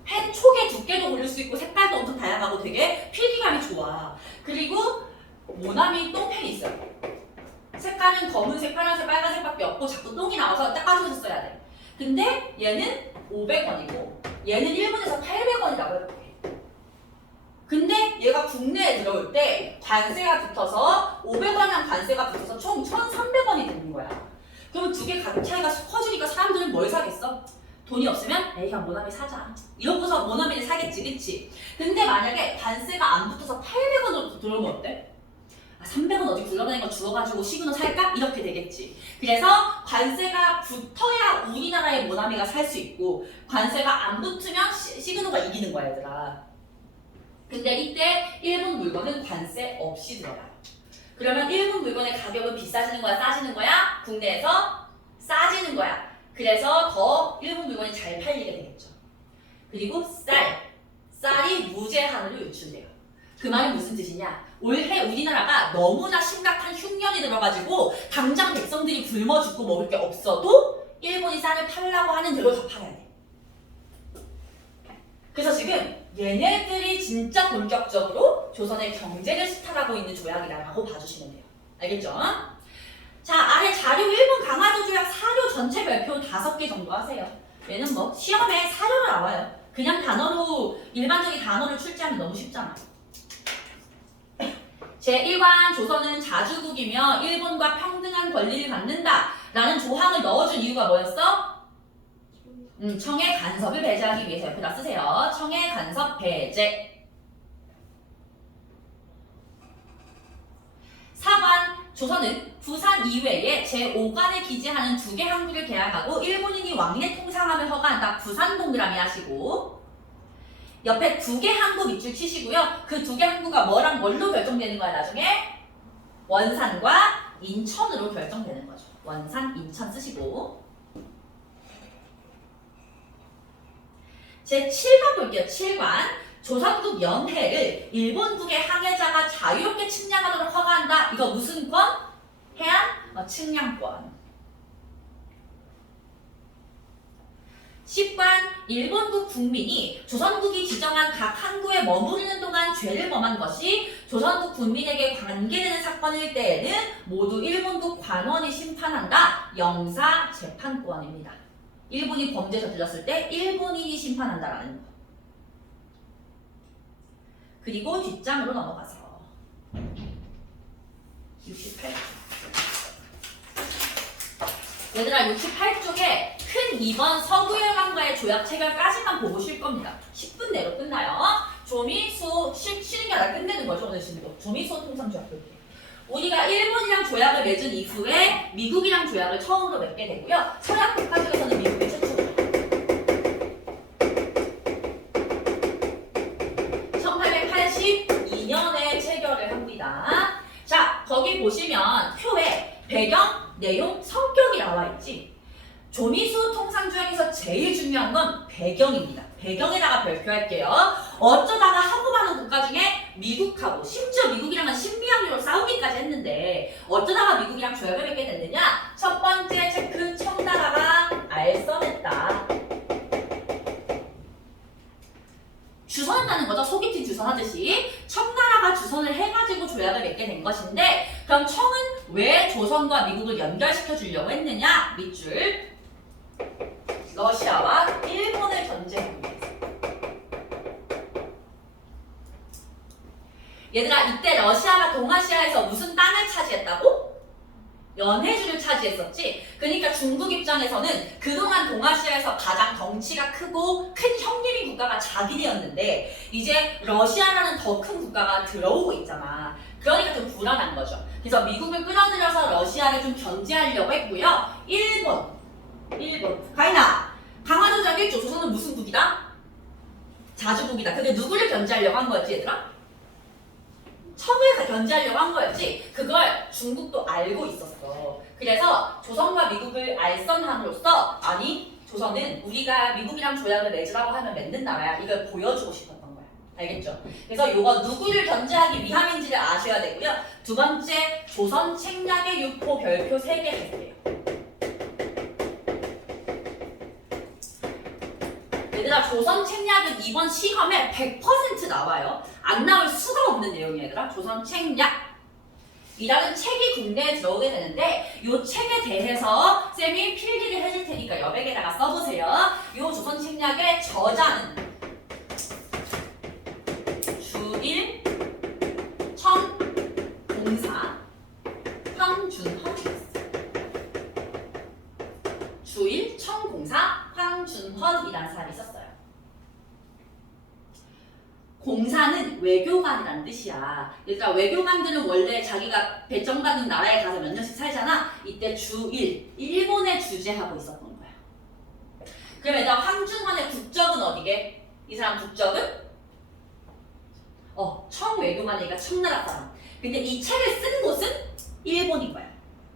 펜 촉의 두께도 고를 수 있고 색깔도 엄청 다양하고 되게 필기감이 좋아. 그리고 모나미 똥펜이 있어요. 색깔은 검은색, 파란색, 빨간색밖에 없고 자꾸 똥이 나와서 닦아주면서 써야 돼. 근데 얘는 500원이고 얘는 일본에서 800원이라고 해볼게. 근데 얘가 국내에 들어올 때 관세가 붙어서 500원이랑 관세가 붙어서 총 1,300원이 되는 거야. 그러면 두 개 가격 차이가 커지니까 사람들은 뭘 사겠어? 돈이 없으면 에이 그냥 모나미 사자. 이러고서 모나미를 사겠지, 그치? 근데 만약에 관세가 안 붙어서 800원으로 들어오면 어때? 300원 어디 굴러다니는 거 주워가지고 시그노 살까? 이렇게 되겠지. 그래서 관세가 붙어야 우리나라의 모나미가 살 수 있고 관세가 안 붙으면 시그노가 이기는 거야, 얘들아. 근데 이때 일본 물건은 관세 없이 들어가요. 그러면 일본 물건의 가격은 비싸지는 거야, 싸지는 거야? 국내에서 싸지는 거야. 그래서 더 일본 물건이 잘 팔리게 되겠죠. 그리고 쌀이 무제한으로 유출돼요. 그 말은 무슨 뜻이냐? 올해 우리나라가 너무나 심각한 흉년이 들어가지고 당장 백성들이 굶어 죽고 먹을 게 없어도 일본이 쌀을 팔라고 하는 대로 다 팔아야 돼. 그래서 지금 얘네들이 진짜 본격적으로 조선의 경제를 수탈하고 있는 조약이라고 봐주시면 돼요. 알겠죠? 자, 아래 자료 1번 강화도 조약 사료 전체 별표 5개 정도 하세요. 얘는 뭐 시험에 사료로 나와요. 그냥 단어로 일반적인 단어를 출제하면 너무 쉽잖아. 제1관 조선은 자주국이며 일본과 평등한 권리를 갖는다 라는 조항을 넣어준 이유가 뭐였어? 청해 간섭을 배제하기 위해서. 옆에다 쓰세요. 청해 간섭 배제. 4관 조선은 부산 이외에 제5관에 기재하는 2개 항구를 개항하고 일본인이 왕래 통상함을 허가한다. 부산 동그라미 하시고 옆에 2개 항구 밑줄 치시고요. 그 2개 항구가 뭐랑 뭘로 결정되는 거야 나중에? 원산과 인천으로 결정되는 거죠. 원산, 인천 쓰시고 제7관 볼게요. 7관 조선국 연해를 일본국의 항해자가 자유롭게 침략하도록 허가한다. 이거 무슨 권? 해안 측량권. 10관 일본국 국민이 조선국이 지정한 각 항구에 머무르는 동안 죄를 범한 것이 조선국 국민에게 관계되는 사건일 때에는 모두 일본국 관원이 심판한다. 영사재판권입니다. 일본이 범죄에 저질렀을 때 일본인이 심판한다라는 거. 그리고 뒷장으로 넘어가서 68쪽. 얘들아 68쪽에 큰 2번 서구혈관과의 조약 체결까지만 보고 쉴 겁니다. 10분 내로 끝나요. 조미수 쉬는 게 아니라 끝내는 거죠. 오늘 진도. 조미수 통상조약 볼게요. 우리가 일본이랑 조약을 맺은 이후에 미국이랑 조약을 처음으로 맺게 되고요. 서양 국가 중에서는 미국이 최초입니다. 1882년에 체결을 합니다. 자, 거기 보시면 표에 배경, 내용, 성격이 나와 있지. 조미수 통상조약에서 제일 중요한 건 배경입니다. 배경에다가 별표할게요. 어쩌다가 하고 많은 국가 중에 미국하고 심지어 미국이랑은 신비학교로 싸우기까지 했는데 어쩌다가 미국이랑 조약을 맺게 됐느냐? 첫 번째 체크, 청나라가 알선했다. 주선한다는 거죠. 소개팅 주선하듯이 청나라가 주선을 해가지고 조약을 맺게 된 것인데 그럼 청은 왜 조선과 미국을 연결시켜 주려고 했느냐? 밑줄 러시아와 일본을 견제하기 위해서. 얘들아 이때 러시아가 동아시아에서 무슨 땅을 차지했다고? 연해주를 차지했었지. 그러니까 중국 입장에서는 그동안 동아시아에서 가장 덩치가 크고 큰 형님인 국가가 자기네였는데 이제 러시아라는 더 큰 국가가 들어오고 있잖아. 그러니까 좀 불안한 거죠. 그래서 미국을 끌어들여서 러시아를 좀 견제하려고 했고요. 일본. 가인아, 강화도적 1조 조선은 무슨 국이다? 자주국이다. 근데 누구를 견제하려고 한 거였지 얘들아? 청을 견제하려고 한 거였지. 그걸 중국도 알고 있었어. 그래서 조선과 미국을 알선함으로써 아니 조선은 우리가 미국이랑 조약을 맺으라고 하면 맺는 나라야. 이걸 보여주고 싶었던 거야. 알겠죠? 그래서 이거 누구를 견제하기 위함인지를 아셔야 되고요. 두 번째 조선 책략의 유포 별표 3개 할게요. 얘들아 조선 책략은 이번 시험에 100% 나와요. 안 나올 수가 없는 내용이야 얘들아. 조선 책략 이라는 책이 국내에 들어오게 되는데 이 책에 대해서 쌤이 필기를 해줄 테니까 여백에다가 써보세요. 이 조선 책략의 저자는 주일 청공사 황준헌이었어요. 주일 청공사 황준헌이라는 사람이 있었어요. 공사는 외교관이라는 뜻이야. 그러니까 외교관들은 원래 자기가 배정받은 나라에 가서 몇 년씩 살잖아. 이때 주1, 일본에 주재하고 있었던 거야. 그럼 일단 황준헌의 국적은 어디게? 이 사람 국적은? 청외교관이니까 청나라 사람. 근데 이 책을 쓴 곳은 일본인 거야.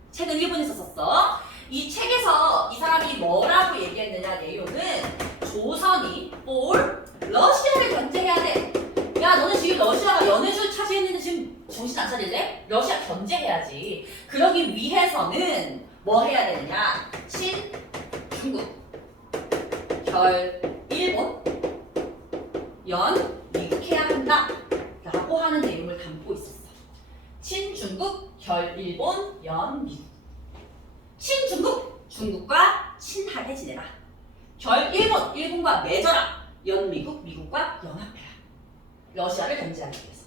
책은 일본에서 썼어. 이 책에서 이 사람이 뭐라고 얘기했느냐 내용은 조선이 러시아를 견제해야 돼. 야 너는 지금 러시아가 연해주를 차지했는데 지금 정신 안 차릴래? 러시아 견제해야지. 그러기 위해서는 뭐 해야 되느냐? 친, 중국, 결, 일본, 연, 미국 해야 한다 라고 하는 내용을 담고 있었어. 친, 중국, 결, 일본, 연, 미국. 친, 중국, 중국과 친하게 지내라. 결, 일본, 일본과 맺어라. 연, 미국, 미국과 연합해라. 러시아를 견제하기 위해서.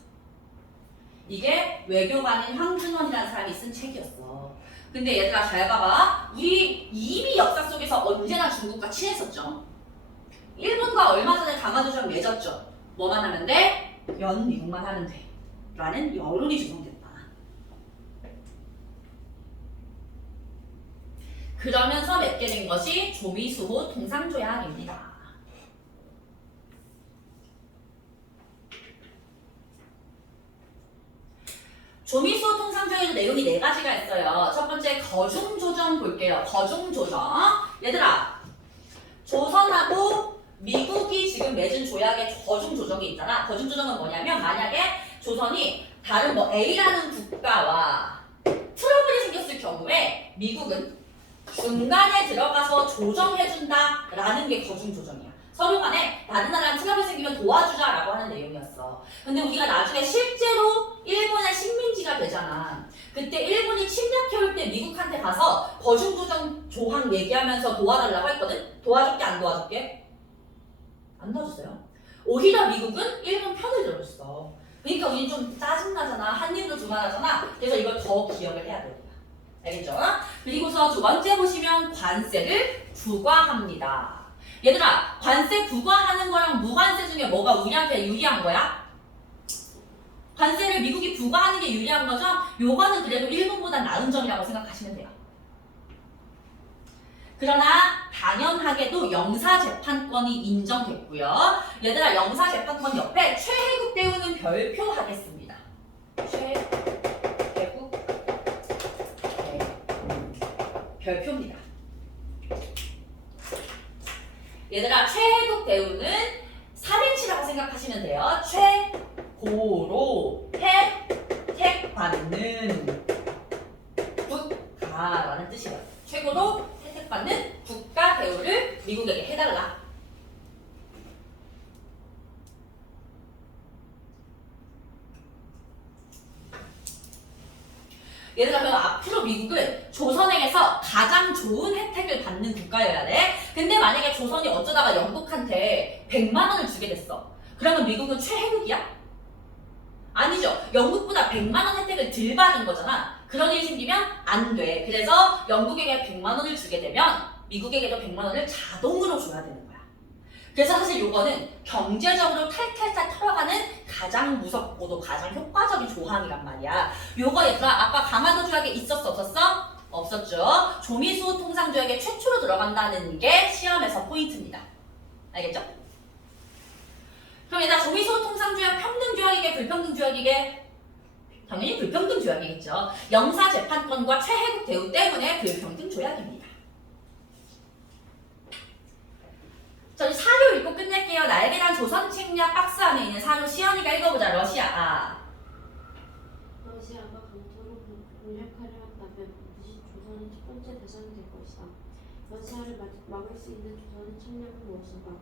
이게 외교관인 황준헌이라는 사람이 쓴 책이었어. 근데 얘들아 잘 봐봐. 우리 이미 역사 속에서 언제나 중국과 친했었죠. 일본과 얼마 전에 강화도적 맺었죠. 뭐만 하면 돼? 연, 미국만 하면 돼. 라는 여론이 조성됐다. 그러면서 맺게 된 것이 조미수호 통상조약입니다. 조미수호 통상조약에도 내용이 4가지가 있어요. 첫 번째 거중조정 볼게요. 거중조정. 얘들아 조선하고 미국이 지금 맺은 조약에 거중조정이 있잖아. 거중조정은 뭐냐면 만약에 조선이 다른 A라는 국가와 트러블이 생겼을 경우에 미국은 중간에 들어가서 조정해준다 라는 게 거중조정이야. 서로 간에 다른 나라랑 트러블 생기면 도와주자 라고 하는 내용이었어. 근데 우리가 나중에 실제로 일본의 식민지가 되잖아. 그때 일본이 침략해올 때 미국한테 가서 거중조정 조항 얘기하면서 도와달라고 했거든? 도와줄게 안 도와줄게? 안 도와줬어요. 오히려 미국은 일본 편을 들어줬어. 그러니까 우린 좀 짜증나잖아. 한입도 두말하잖아. 그래서 이걸 더 기억을 해야 돼요. 알겠죠? 그리고서 두 번째 보시면 관세를 부과합니다. 얘들아, 관세 부과하는 거랑 무관세 중에 뭐가 우리한테 유리한 거야? 관세를 미국이 부과하는 게 유리한 거죠? 요거는 그래도 일본보다 나은 점이라고 생각하시면 돼요. 그러나 당연하게도 영사재판권이 인정됐고요. 얘들아, 영사재판권 옆에 최혜국 대우는 별표하겠습니다. 최혜국 별표입니다. 얘들아, 최혜국 대우는 삼행시라고 생각하시면 돼요. 최고로 혜택받는 국가라는 뜻이에요. 최고로 혜택받는 국가 대우를 미국에게 해달라. 얘들아, 그럼 앞으로 미국은 조선에게서 가장 좋은 혜택을 받는 국가여야 돼. 근데 만약에 조선이 어쩌다가 영국한테 100만 원을 주게 됐어. 그러면 미국은 최혜국이야? 아니죠. 영국보다 100만 원 혜택을 덜 받은 거잖아. 그런 일이 생기면 안 돼. 그래서 영국에게 100만 원을 주게 되면 미국에게도 100만 원을 자동으로 줘야 되는 거야. 그래서 사실 요거는 경제적으로 탈탈탈 털어가는 가장 무섭고도 가장 효과적인 조항이란 말이야. 요거 얘들아, 아까 강화도 조약에 있었어 없었어? 없었죠. 조미수 통상조약에 최초로 들어간다는 게 시험에서 포인트입니다. 알겠죠? 그럼 얘들아, 조미수 통상조약 평등조약이게 불평등조약이게? 당연히 불평등조약이겠죠. 영사재판권과 최혜국 대우 때문에 불평등조약입니다. 저희 사료 읽고 끝낼게요. 나에게 난 조선 책략 박스 안에 있는 사료 시연이가 읽어보자. 러시아. 러시아가 강토를 공략하려 한다면 반드시 조선은 첫 번째 대상이 될 것이다. 러시아를 막을 수 있는 조선의 책략은 무엇인가?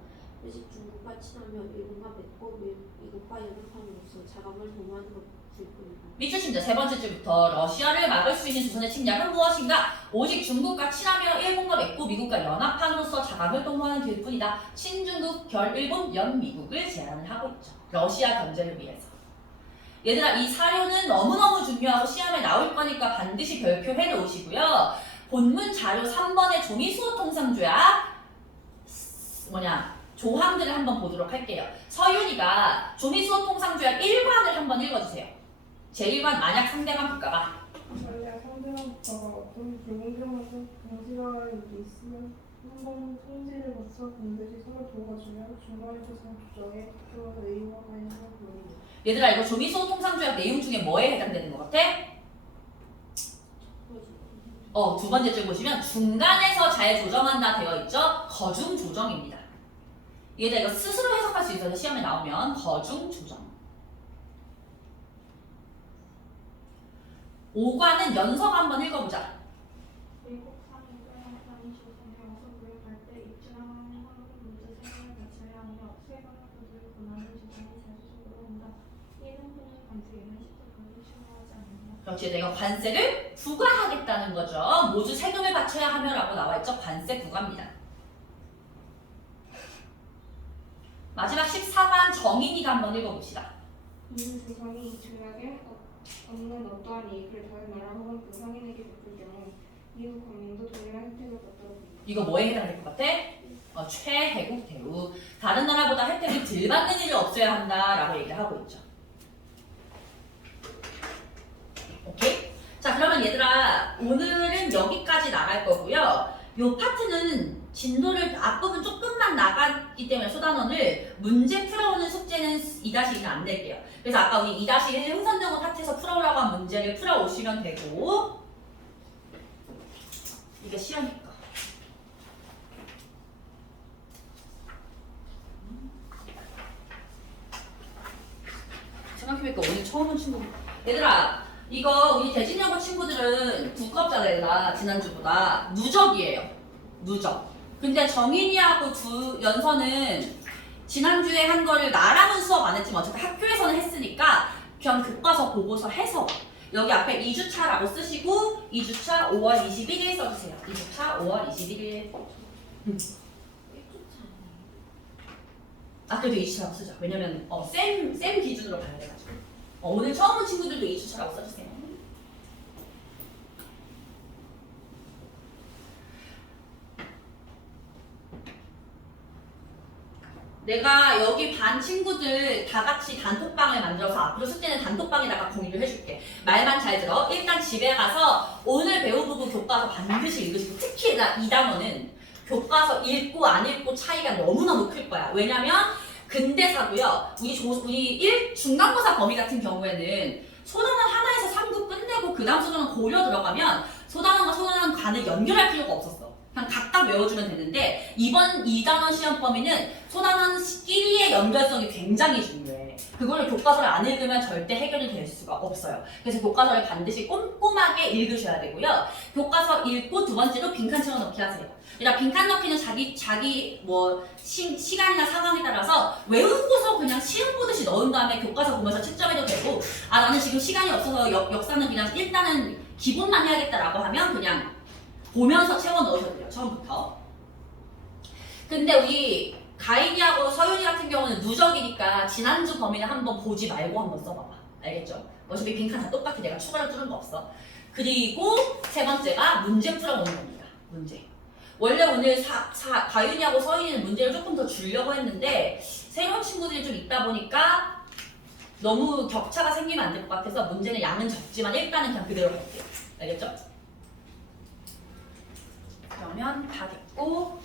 오직 중국과 친하며 일본과 맺고 미국과 연합함으로써 자감을 도모하는 것일 뿐이다. 밑줄입니다. 세 번째 줄부터 러시아를 막을 수 있는 조선의 침략은 무엇인가? 오직 중국과 친하며 일본과 맺고 미국과 연합함으로써 자감을 도모하는 길 뿐이다. 친중국, 결일본, 연미국을 제안을 하고 있죠. 러시아 견제를 위해서. 얘들아, 이 사료는 너무너무 중요하고 시험에 나올 거니까 반드시 별표해 놓으시고요. 본문 자료 3번의 조미수호 통상조약 조항들을 한번 보도록 할게요. 서윤이가 조미수호 통상조약 1관을 한번 읽어주세요. 제1관 만약 상대방 국가가 만약 상대방 국가가 어떤 불공정한 동지가 있으면 한 번 통지를 거쳐 반드시 서로 도와주며 중간에서 조정에 들어서 의무와 관련한 부분입니다. 얘들아, 이거 조미수호 통상조약 내용 중에 뭐에 해당되는 것 같아? 두 번째 줄 보시면 중간에서 잘 조정한다 되어 있죠? 거중 조정입니다. 얘들아, 이거 스스로 해석할 수 있어서 시험에 나오면 거중 조정. 5관은 연석 한번 읽어보자. 미국 상인들이 조선에 와서 무역할 때 입주하는 한국 문제 세금을 바쳐야 하며 세금을 거둘 권한을 조선이 자주적으로 한다. 이는 흔히 관세에는 시도하기 싫어하지 않는다. 그렇지, 내가 관세를 부과하겠다는 거죠. 모두 세금을 바쳐야 하며 라고 나와있죠. 관세 부과입니다. 마지막 14관 정인이가 한번 읽어봅시다. 이는 조선이 이 조약에 없는 어떠한 이익을 다른 나라 혹은 그 상인에게 베풀 경우 미국 국민도 동일한 혜택을 받도록 합니다. 이거 뭐에 해당될 것 같아? 최혜국 대우. 다른 나라보다 혜택을 덜 받는 일이 없어야 한다라고 얘기를 하고 있죠. 오케이? 자, 그러면 얘들아, 오늘은 여기까지 나갈 거고요. 요 파트는 진도를 앞부분 조금만 나갔기 때문에 소단원을 문제 풀어오는 숙제는 2-1은 안 낼게요. 그래서 아까 우리 2-1 흥선정어 파트에서 풀어오라고 한 문제를 풀어오시면 되고, 이게 시험이니까. 생각해보니까 오늘 처음 온 친구. 얘들아, 이거 우리 대진여고 친구들은 두껍잖아, 얘들아. 지난주보다. 누적이에요. 누적. 근데 정인이하고 연서는 지난주에 한 거를 나랑은 수업 안 했지만 어차피 학교에서는 했으니까 그냥 교과서 보고서 해서 와. 여기 앞에 2주차라고 쓰시고 2주차 5월 21일 써주세요. 2주차 5월 21일. 1주차 아니에요? 아 그래도 2주차라고 쓰죠. 왜냐면 쌤 기준으로 가야 돼가지고. 오늘 처음 온 친구들도 2주차라고 써주세요. 내가 여기 반 친구들 다 같이 단톡방을 만들어서 앞으로 숙제는 단톡방에다가 공유를 해줄게. 말만 잘 들어. 일단 집에 가서 오늘 배워보고 교과서 반드시 읽으시고, 특히 이 단어는 교과서 읽고 안 읽고 차이가 너무너무 클 거야. 왜냐면 근대사고요. 우리 중간고사 범위 같은 경우에는 소단원 하나에서 3급 끝내고 그 다음 소단원 고려 들어가면 소단원과 소단원 간을 연결할 필요가 없었어. 그냥 각각 외워주면 되는데 이번 2단원 시험 범위는 소단원끼리의 연결성이 굉장히 중요해. 그거를 교과서를 안 읽으면 절대 해결이 될 수가 없어요. 그래서 교과서를 반드시 꼼꼼하게 읽으셔야 되고요. 교과서 읽고 두 번째로 빈칸 채워넣기 하세요. 그러니까 빈칸 넣기는 자기 시간이나 상황에 따라서 외우고서 그냥 시험 보듯이 넣은 다음에 교과서 보면서 채점해도 되고, 아 나는 지금 시간이 없어서 역사는 그냥 일단은 기본만 해야겠다라고 하면 그냥 보면서 채워 넣으셔도 돼요. 처음부터. 근데 우리 가인이하고 서윤이 같은 경우는 누적이니까 지난주 범위는 한번 보지 말고 한번 써봐봐. 알겠죠? 어차피 빈칸 다 똑같아. 내가 추가로 뚫은 거 없어. 그리고 세 번째가 문제 풀어오는 겁니다. 문제. 원래 오늘 가윤이하고 서윤이는 문제를 조금 더 주려고 했는데 새로운 친구들이 좀 있다 보니까 너무 격차가 생기면 안 될 것 같아서 문제는 양은 적지만 일단은 그냥 그대로 갈게요. 알겠죠? 그러면 다 됐고